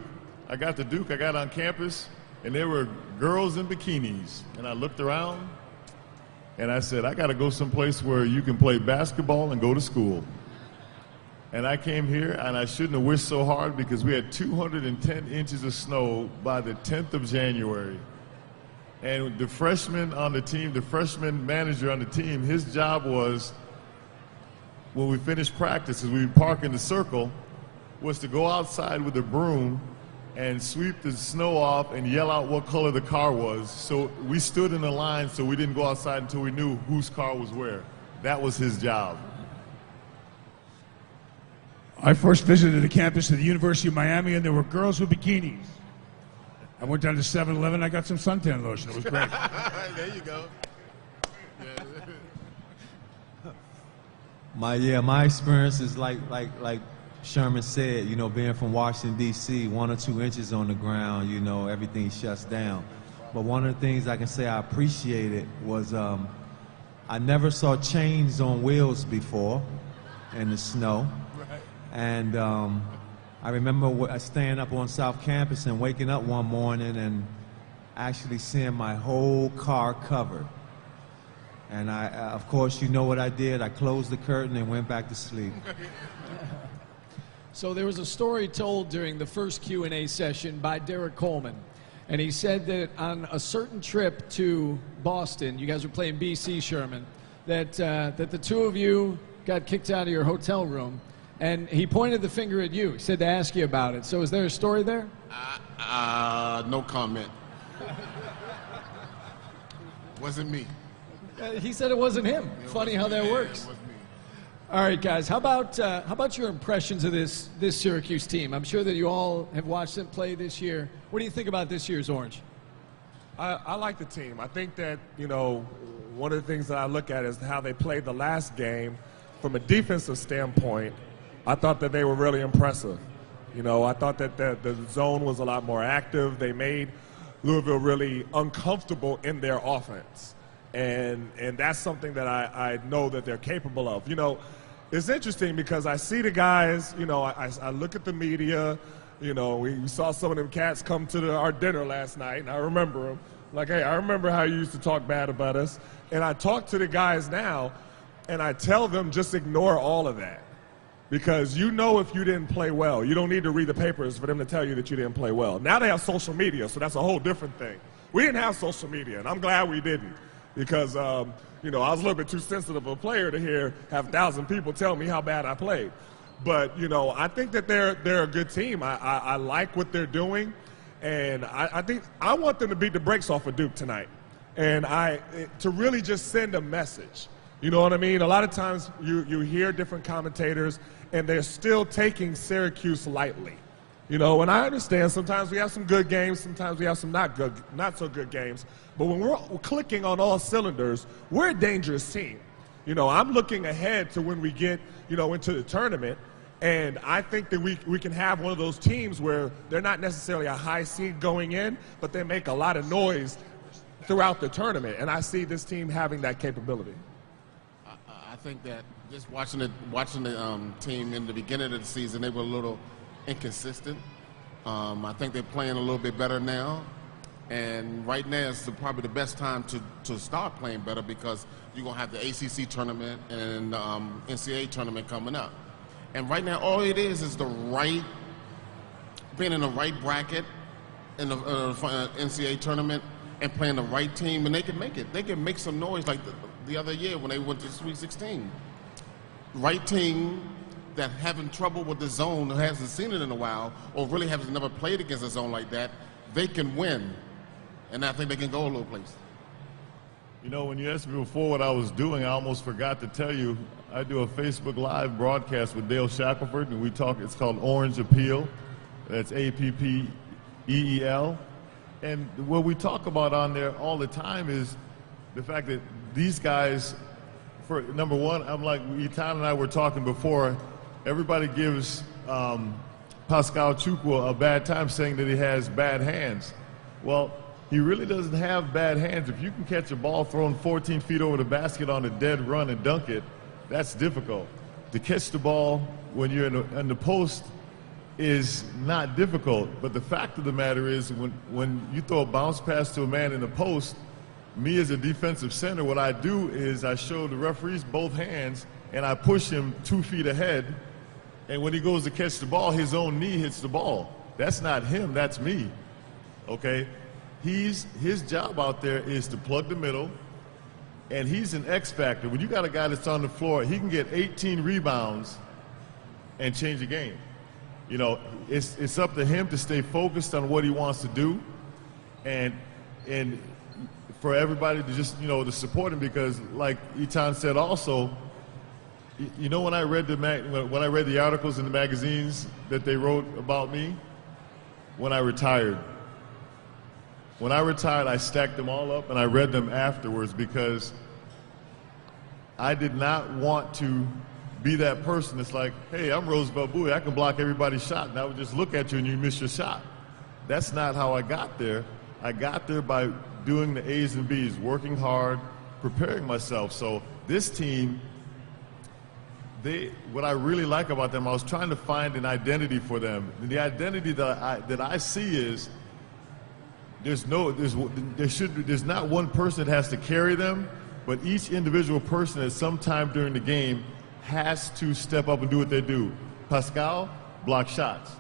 I got on campus, and there were girls in bikinis. And I looked around, and I said, I got to go someplace where you can play basketball and go to school. And I came here, and I shouldn't have wished so hard because we had 210 inches of snow by the 10th of January. And the freshman on the team, the freshman manager on the team, his job was, when we finished practice, as we would park in the circle, was to go outside with a broom and sweep the snow off and yell out what color the car was. So we stood in a line so we didn't go outside until we knew whose car was where. That was his job. I first visited the campus of the University of Miami, and there were girls with bikinis. I went down to 7-Eleven. I got some suntan lotion. It was great. There you go. My experience is like Sherman said, you know, being from Washington, D.C., 1 or 2 inches on the ground, you know, everything shuts down. But one of the things I can say I appreciated was I never saw chains on wheels before in the snow. And I remember staying up on South Campus and waking up one morning and actually seeing my whole car covered. And of course, you know what I did. I closed the curtain and went back to sleep. So there was a story told during the first Q&A session by Derek Coleman. And he said that on a certain trip to Boston, you guys were playing BC, Sherman, that the two of you got kicked out of your hotel room. And he pointed the finger at you. He said to ask you about it. So is there a story there? No comment. Wasn't me. He said it wasn't him. Funny how that works. All right, guys. How about your impressions of this Syracuse team? I'm sure that you all have watched them play this year. What do you think about this year's Orange? I like the team. I think that, you know, one of the things that I look at is how they played the last game. From a defensive standpoint, I thought that they were really impressive. You know, I thought that the zone was a lot more active. They made Louisville really uncomfortable in their offense. And that's something that I know that they're capable of. You know, it's interesting because I see the guys, you know, I look at the media. You know, we saw some of them cats come to our dinner last night, and I remember them. Like, hey, I remember how you used to talk bad about us. And I talk to the guys now, and I tell them just ignore all of that. Because you know if you didn't play well. You don't need to read the papers for them to tell you that you didn't play well. Now they have social media, so that's a whole different thing. We didn't have social media, and I'm glad we didn't. Because, you know, I was a little bit too sensitive of a player to have 1,000 people tell me how bad I played. But, you know, I think that they're a good team. I like what they're doing. And I think I want them to beat the brakes off of Duke tonight. And to really just send a message. You know what I mean? A lot of times you hear different commentators, and they're still taking Syracuse lightly. You know, and I understand sometimes we have some good games, sometimes we have some not so good games. But when we're clicking on all cylinders, we're a dangerous team. You know, I'm looking ahead to when we get, you know, into the tournament. And I think that we can have one of those teams where they're not necessarily a high seed going in, but they make a lot of noise throughout the tournament. And I see this team having that capability. I think that just watching the team in the beginning of the season, they were a little inconsistent. I think they're playing a little bit better now. And right now is probably the best time to start playing better because you're going to have the ACC tournament and the NCAA tournament coming up. And right now, all it is being in the right bracket in the NCAA tournament and playing the right team, and they can make it. They can make some noise like the other year when they went to the Sweet 16. Right team that having trouble with the zone, who hasn't seen it in a while, or really has never played against a zone like that, they can win. And I think they can go a little place. You know, when you asked me before what I was doing, I almost forgot to tell you, I do a Facebook Live broadcast with Dale Shackelford, and it's called Orange Appeal. That's APPEEL. And what we talk about on there all the time is the fact that these guys, for number one, I'm like, Etan and I were talking before, everybody gives Pascal Chukwu a bad time saying that he has bad hands. Well, he really doesn't have bad hands. If you can catch a ball thrown 14 feet over the basket on a dead run and dunk it, that's difficult. To catch the ball when you're in the post is not difficult. But the fact of the matter is when you throw a bounce pass to a man in the post, me as a defensive center, what I do is I show the referees both hands and I push him 2 feet ahead. And when he goes to catch the ball, his own knee hits the ball. That's not him, that's me, okay? His job out there is to plug the middle, and he's an X factor. When you got a guy that's on the floor, he can get 18 rebounds and change the game. You know, it's up to him to stay focused on what he wants to do, and for everybody to just, you know, to support him, because like Etan said also, you know, when I read the articles in the magazines that they wrote about me, when I retired, I stacked them all up and I read them afterwards because I did not want to be that person that's like, hey, I'm Roosevelt Bowie, I can block everybody's shot, and I would just look at you and you miss your shot. That's not how I got there. I got there by doing the A's and B's, working hard, preparing myself. So this team, what I really like about them, I was trying to find an identity for them. And the identity that I see is there's not one person that has to carry them, but each individual person at some time during the game has to step up and do what they do. Pascal blocks shots.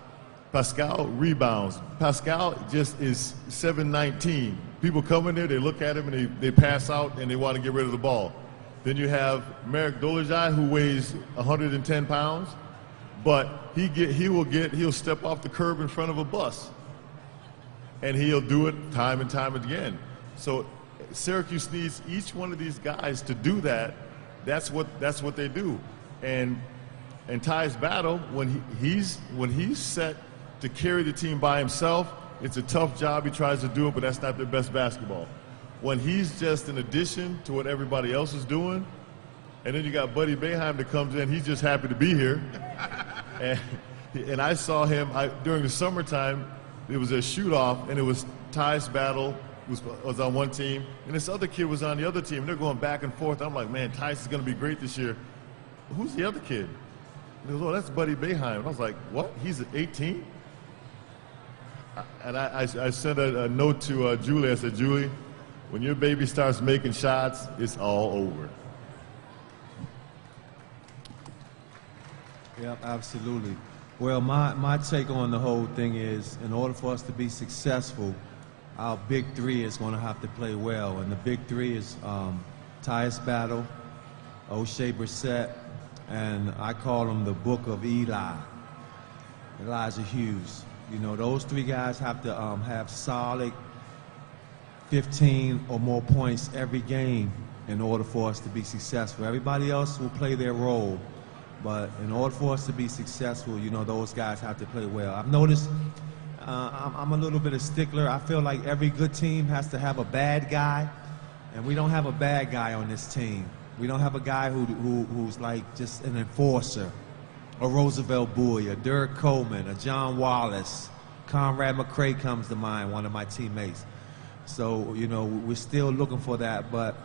Pascal rebounds. Pascal just is 7'19". People come in there, they look at him, and they pass out, and they want to get rid of the ball. Then you have Marek Dolezaj, who weighs 110 pounds, but he'll step off the curb in front of a bus, and he'll do it time and time again. So Syracuse needs each one of these guys to do that. That's what they do. And Tyus Battle, when he's set to carry the team by himself, it's a tough job. He tries to do it, but that's not their best basketball. when he's just an addition to what everybody else is doing. And then you got Buddy Boeheim that comes in. He's just happy to be here. And I saw him during the summertime. It was a shoot-off, and it was Tyus Battle was on one team, and this other kid was on the other team. They're going back and forth. I'm like, man, Tyus is going to be great this year. Who's the other kid? He goes, oh, that's Buddy Boeheim. And I was like, what? He's 18? And I sent a note to Julie. I said, Julie, when your baby starts making shots, it's all over. Yep, absolutely. Well, my take on the whole thing is, in order for us to be successful, our big three is going to have to play well. And the big three is Tyus Battle, O'Shea Brissett, and I call them the Book of Eli, Elijah Hughes. You know, those three guys have to have solid 15 or more points every game in order for us to be successful. Everybody else will play their role. But in order for us to be successful, you know, those guys have to play well. I've noticed I'm a little bit of stickler. I feel like every good team has to have a bad guy, and we don't have a bad guy on this team. We don't have a guy who's like just an enforcer, a Roosevelt Bowie, a Derek Coleman, a John Wallace. Conrad McRae comes to mind, one of my teammates. So, you know, we're still looking for that. But,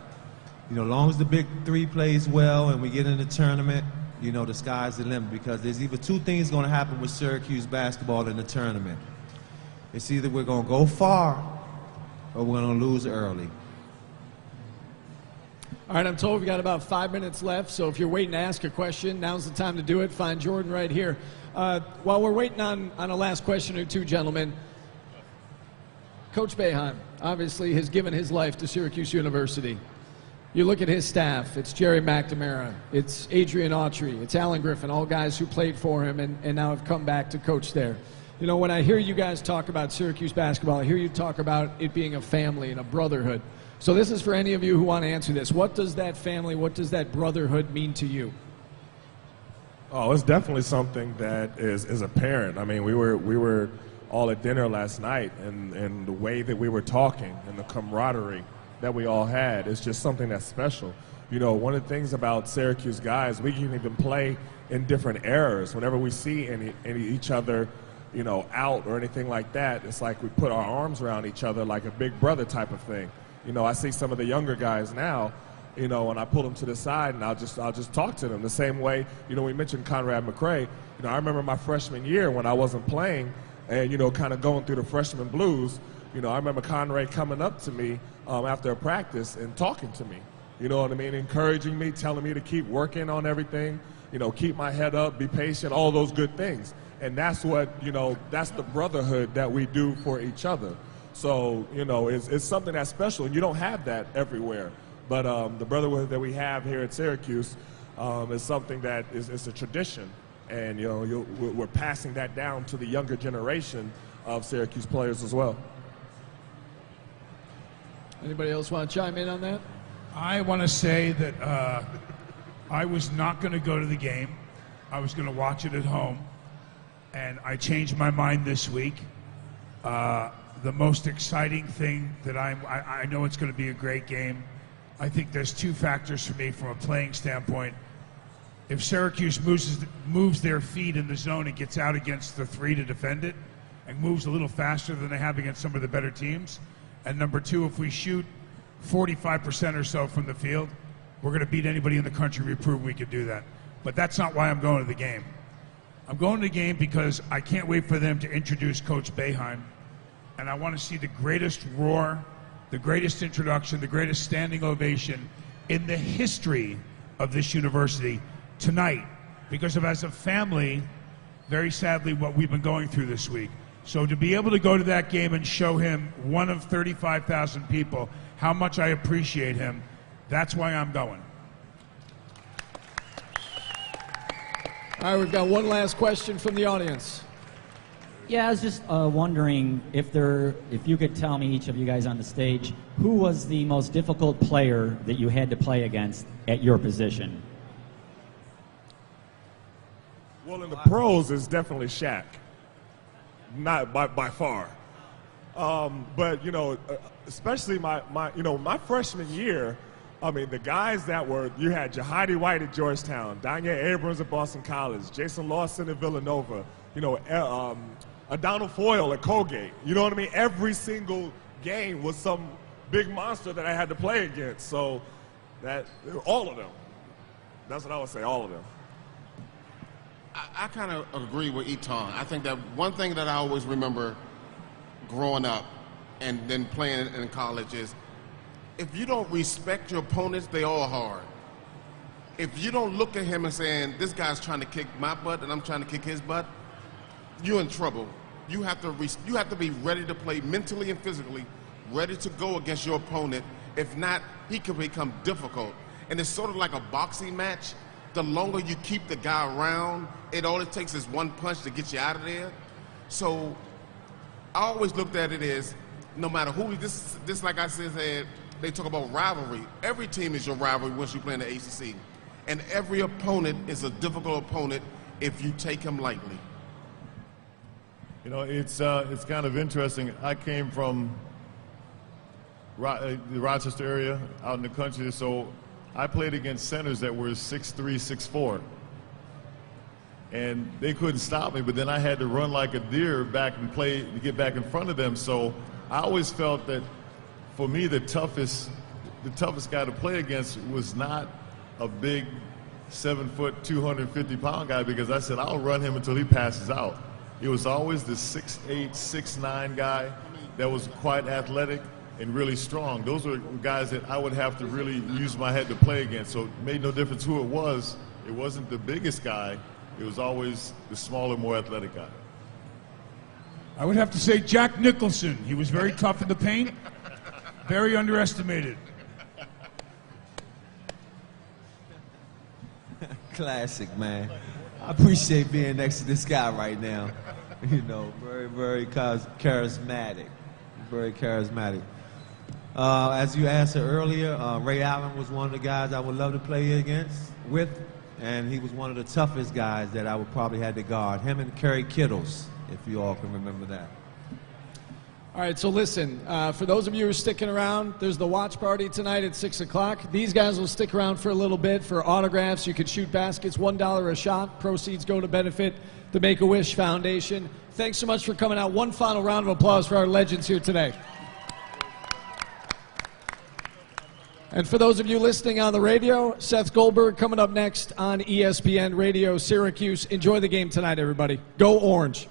you know, as long as the big three plays well and we get in the tournament, you know, the sky's the limit, because there's either two things going to happen with Syracuse basketball in the tournament. It's either we're going to go far or we're going to lose early. All right, I'm told we've got about 5 minutes left, so if you're waiting to ask a question, now's the time to do it. Find Jordan right here. While we're waiting on a last question or two, gentlemen, Coach Boeheim obviously has given his life to Syracuse University. You look at his staff, it's Jerry McNamara, it's Adrian Autry, it's Alan Griffin, all guys who played for him and now have come back to coach there. You know, when I hear you guys talk about Syracuse basketball, I hear you talk about it being a family and a brotherhood. So this is for any of you who want to answer this. What does that family, what does that brotherhood mean to you? Oh, it's definitely something that is apparent. I mean, we were all at dinner last night, and the way that we were talking and the camaraderie that we all had is just something that's special. You know, one of the things about Syracuse guys, we can even play in different eras. Whenever we see each other, you know, out or anything like that, it's like we put our arms around each other like a big brother type of thing. You know, I see some of the younger guys now, you know, and I pull them to the side and I'll just talk to them the same way. You know, we mentioned Conrad McRae. You know, I remember my freshman year when I wasn't playing and, you know, kind of going through the freshman blues. You know, I remember Conrad coming up to me after a practice and talking to me, you know what I mean, encouraging me, telling me to keep working on everything, you know, keep my head up, be patient, all those good things. And that's what, you know, that's the brotherhood that we do for each other. So, you know, it's something that's special, and you don't have that everywhere. But the brotherhood that we have here at Syracuse is something that is a tradition. And, you know, we're passing that down to the younger generation of Syracuse players as well. Anybody else want to chime in on that? I want to say that I was not going to go to the game. I was going to watch it at home. And I changed my mind this week. The most exciting thing that I know it's going to be a great game. I think there's two factors for me from a playing standpoint. If Syracuse moves their feet in the zone and gets out against the three to defend it and moves a little faster than they have against some of the better teams. And number two, if we shoot 45% or so from the field, we're going to beat anybody in the country. We prove we could do that. But that's not why I'm going to the game. I'm going to the game because I can't wait for them to introduce Coach Boeheim. And I want to see the greatest roar, the greatest introduction, the greatest standing ovation in the history of this university tonight. Because of, as a family, very sadly, what we've been going through this week. So to be able to go to that game and show him, one of 35,000 people, how much I appreciate him, that's why I'm going. All right, we've got one last question from the audience. Yeah, I was just wondering if you could tell me, each of you guys on the stage, who was the most difficult player that you had to play against at your position? Well, in the pros, it's definitely Shaq. Not by far. But you know, especially my freshman year, I mean, the guys that were, you had Jahadi White at Georgetown, Danya Abrams at Boston College, Jason Lawson at Villanova, you know, Donald Foyle at Colgate. You know what I mean? Every single game was some big monster that I had to play against. So all of them. That's what I would say, all of them. I kind of agree with Eton. I think that one thing that I always remember growing up and then playing in college is if you don't respect your opponents, they all hard. If you don't look at him and saying, this guy's trying to kick my butt and I'm trying to kick his butt, you're in trouble. You have to be ready to play mentally and physically, ready to go against your opponent. If not, he can become difficult. And it's sort of like a boxing match. The longer you keep the guy around, all it takes is one punch to get you out of there. So I always looked at it as no matter who, this like I said, they talk about rivalry. Every team is your rivalry once you play in the ACC. And every opponent is a difficult opponent if you take him lightly. You know, it's kind of interesting. I came from the Rochester area out in the country, so I played against centers that were 6'3", 6'4". And they couldn't stop me, but then I had to run like a deer back and play to get back in front of them. So I always felt that for me, the toughest guy to play against was not a big 7-foot, 250-pound guy, because I said, I'll run him until he passes out. It was always the 6'8", 6'9" guy that was quite athletic and really strong. Those were guys that I would have to really use my head to play against. So it made no difference who it was. It wasn't the biggest guy. It was always the smaller, more athletic guy. I would have to say Jack Nicholson. He was very tough in the paint, very underestimated. Classic, man. I appreciate being next to this guy right now. You know, very, very charismatic. Very charismatic. As you answered earlier, Ray Allen was one of the guys I would love to play with, and he was one of the toughest guys that I would probably have to guard. Him and Kerry Kittles, if you all can remember that. All right, so listen, for those of you who are sticking around, there's the watch party tonight at 6 o'clock. These guys will stick around for a little bit for autographs. You can shoot baskets, $1 a shot. Proceeds go to benefit the Make-A-Wish Foundation. Thanks so much for coming out. One final round of applause for our legends here today. And for those of you listening on the radio, Seth Goldberg coming up next on ESPN Radio Syracuse. Enjoy the game tonight, everybody. Go Orange.